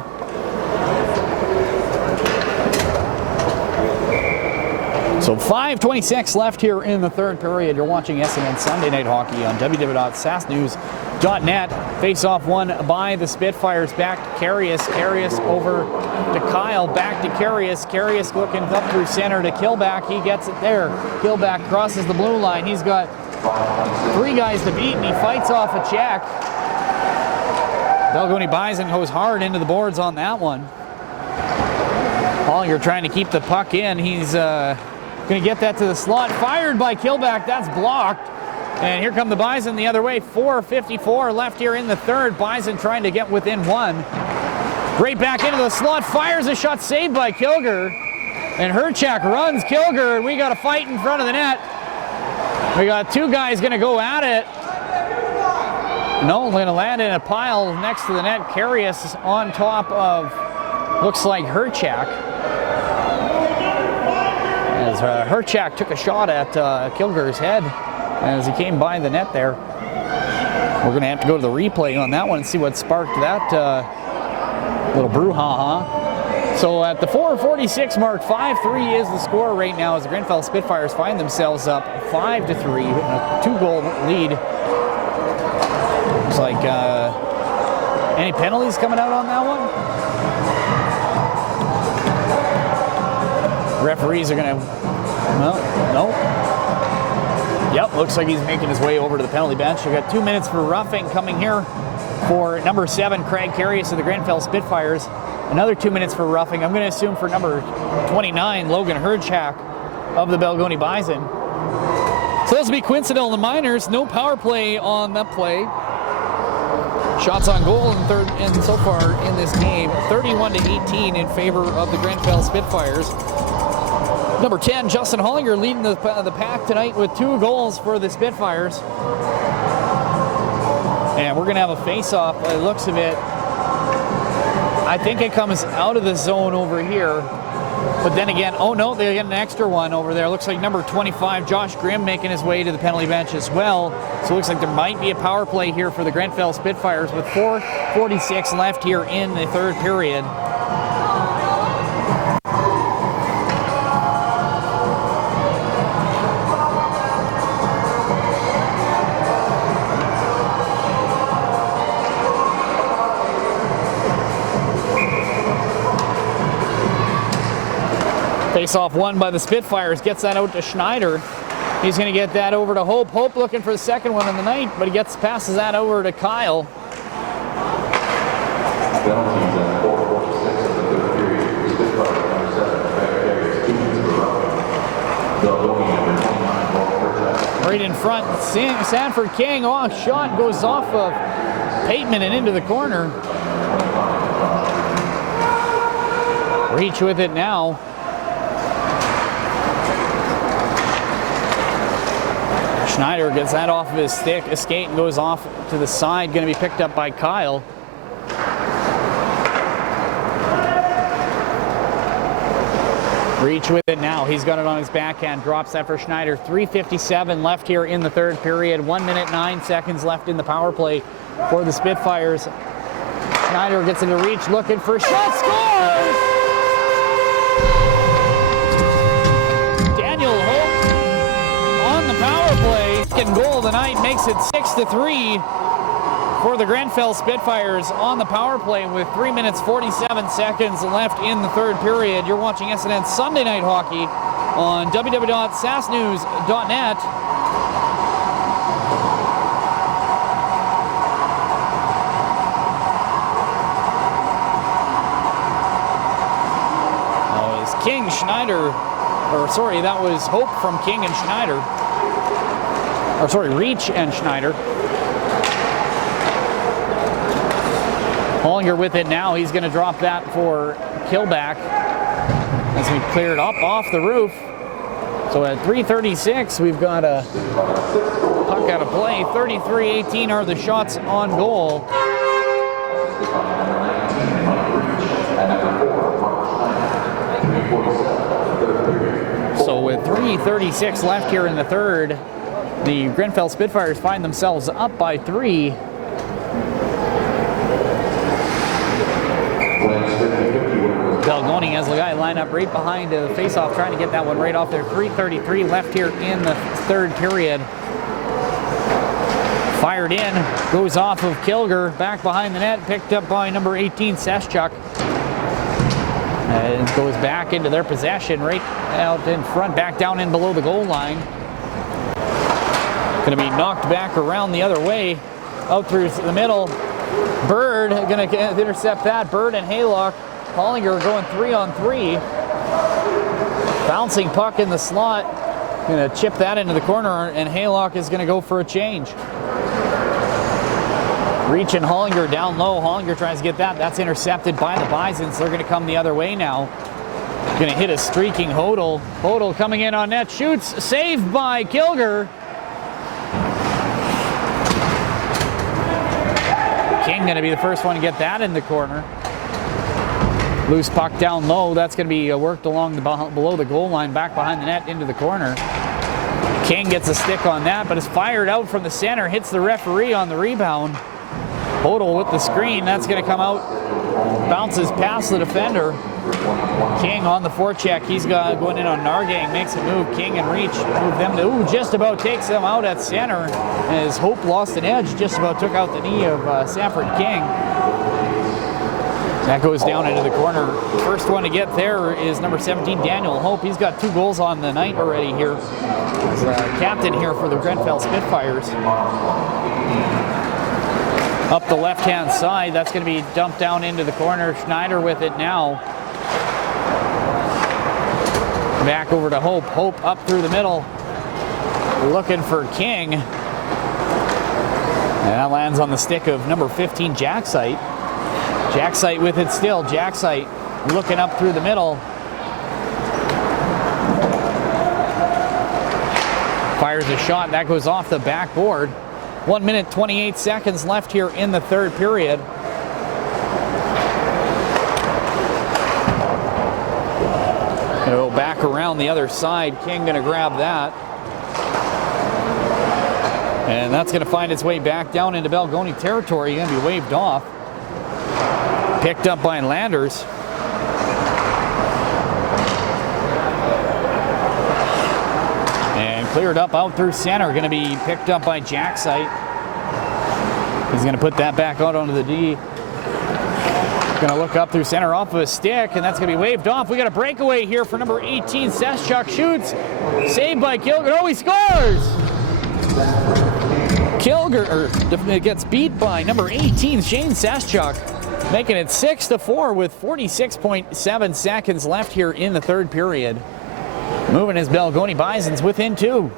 So 5:26 left here in the third period. You're watching SNN Sunday Night Hockey on www.sasknews.net. Face-off won by the Spitfires. Back to Carius. Carius over to Kyle. Back to Carius. Carius looking up through center to Killback. He gets it there. Killback crosses the blue line. He's got 3 guys to beat, and he fights off a check. Balgonie Bison goes hard into the boards on that one. Hollinger trying to keep the puck in. He's going to get that to the slot. Fired by Killback. That's blocked. And here come the Bison the other way. 4:54 left here in the third. Bison trying to get within 1. Right back into the slot. Fires a shot saved by Kilger. And Herchak runs Kilger. And we got a fight in front of the net. We got 2 guys going to go at it. No, going to land in a pile next to the net. Carius on top of, looks like Herchak. As Herchak took a shot at Kilger's head as he came by the net there. We're going to have to go to the replay on that one and see what sparked that little brouhaha. So at the 4:46 mark, 5-3 is the score right now as the Grenfell Spitfires find themselves up 5-3, a 2-goal lead. Looks like any penalties coming out on that one? Referees are going to, no. Yep, looks like he's making his way over to the penalty bench. We've got 2 minutes for roughing coming here for number 7, Craig Carius of the Grenfell Spitfires. Another 2 minutes for roughing. I'm going to assume for number 29, Logan Herchak of the Balgonie Bison. So this will be coincidental in the minors. No power play on that play. Shots on goal in third, and so far in this game, 31-18 in favor of the Grenfell Spitfires. Number 10, Justin Hollinger leading the pack tonight with 2 goals for the Spitfires. And we're going to have a face-off by the looks of it. I think it comes out of the zone over here. But then again, oh no, they get an extra one over there. Looks like number 25, Josh Grimm, making his way to the penalty bench as well. So it looks like there might be a power play here for the Grenfell Spitfires with 4:46 left here in the third period. Face-off won by the Spitfires, gets that out to Schneider. He's going to get that over to Hope. Hope looking for the second one of the night, but he passes that over to Kyle. Penalties at 4:46 of the third period. Spitfires number 7, Craig Carius, 2 minutes for roughing. Balgonie number 29, Herchak. Right in front, Sanford King. Oh, shot goes off of Pateman and into the corner. Reach with it now. Schneider gets that off of his stick, a skate, and goes off to the side. Going to be picked up by Kyle. Reach with it now. He's got it on his backhand. Drops that for Schneider. 3:57 left here in the third period. 1 minute, 9 seconds left in the power play for the Spitfires. Schneider gets into reach, looking for shot, scores! second goal of the night makes it 6-3 for the Grenfell Spitfires on the power play with 3 minutes 47 seconds left in the third period. You're watching SNN Sunday Night Hockey on www.sasnews.net. King, Schneider, or sorry, that was Hope from King and Schneider. Or sorry, Reach and Schneider. Hollinger with it now. He's going to drop that for Killback. As we cleared up off the roof. So at 3:36, we've got a puck out of play. 33-18 are the shots on goal. So with 3:36 left here in the third, the Grenfell Spitfires find themselves up by 3. Balgonie has the guy line up right behind the faceoff, trying to get that one right off there. 3:33 left here in the third period. Fired in, goes off of Kilger, back behind the net, picked up by number 18, Seshchuk. And it goes back into their possession, right out in front, back down in below the goal line. Going to be knocked back around the other way, out through the middle. Bird going to intercept that. Bird and Haylock. Hollinger going 3-on-3. Bouncing puck in the slot. Going to chip that into the corner, and Haylock is going to go for a change. Reach and Hollinger down low. Hollinger tries to get that. That's intercepted by the Bisons. They're going to come the other way now. Going to hit a streaking Hodel. Hodel coming in on net. Shoots. Saved by Kilger. King going to be the first one to get that in the corner. Loose puck down low. That's going to be worked along below the goal line, back behind the net into the corner. King gets a stick on that, but is fired out from the center. Hits the referee on the rebound. Hodel with the screen. That's going to come out. Bounces past the defender. King on the forecheck. He's going in on Nargang. Makes a move. King and Reach move them to. Ooh, just about takes them out at center. As Hope lost an edge, just about took out the knee of Sanford King. That goes down into the corner. First one to get there is number 17, Daniel Hope. He's got 2 goals on the night already here. He's captain here for the Grenfell Spitfires. Up the left-hand side, that's going to be dumped down into the corner. Schneider with it now. Back over to Hope. Hope up through the middle. Looking for King. And that lands on the stick of number 15, Jacksite. Jacksite with it still. Jacksite looking up through the middle. Fires a shot. That goes off the backboard. 1 minute, 28 seconds left here in the third period. Gonna go back around the other side. King gonna grab that. And that's gonna find its way back down into Balgonie territory. Gonna be waved off. Picked up by Landers. And cleared up out through center. Going to be picked up by Jacksite. He's going to put that back out onto the D. Going to look up through center off of a stick, and that's going to be waved off. We got a breakaway here for number 18. Seshchuk shoots. Saved by Kilger. Oh, he scores! Kilger gets beat by number 18, Shane Seshchuk. Making it 6-4 with 46.7 seconds left here in the third period. Moving his Balgonie Bisons within 2.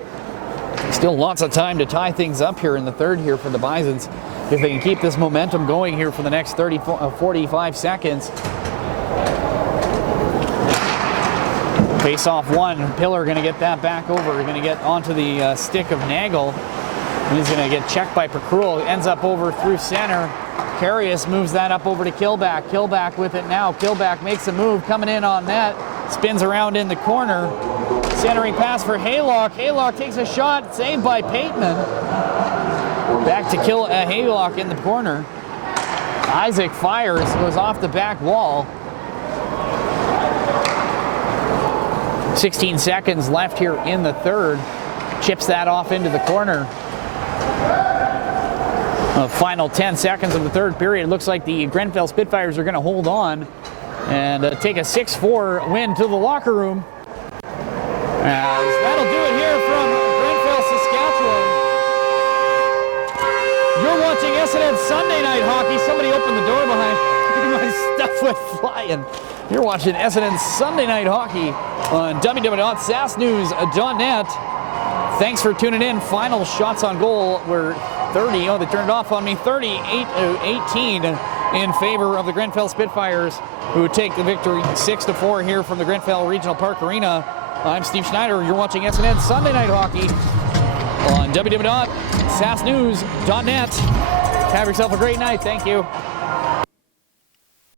Still lots of time to tie things up here in the third here for the Bisons. If they can keep this momentum going here for the next 45 seconds. Face off one. Pillar going to get that back over. Going to get onto the stick of Nagel. He's going to get checked by Percruel. Ends up over through center. Carius moves that up over to Killback. Killback with it now. Killback makes a move, coming in on net. Spins around in the corner. Centering pass for Haylock. Haylock takes a shot, saved by Pateman. Back to Haylock in the corner. Isaac fires, goes off the back wall. 16 seconds left here in the third. chips that off into the corner. Final 10 seconds of the third period. It looks like the Grenfell Spitfires are going to hold on and take a 6-4 win to the locker room. As that'll do it here from Grenfell, Saskatchewan. You're watching SNN Sunday Night Hockey. Somebody opened the door behind. My stuff went flying. You're watching SNN Sunday Night Hockey on www.sasknews.net. Thanks for tuning in. Final shots on goal were 30. Oh, they turned it off on me. 38-18 in favor of the Grenfell Spitfires, who take the victory 6-4 here from the Grenfell Regional Park Arena. I'm Steve Schneider. You're watching SNN Sunday Night Hockey on www.sasknews.net. Have yourself a great night. Thank you.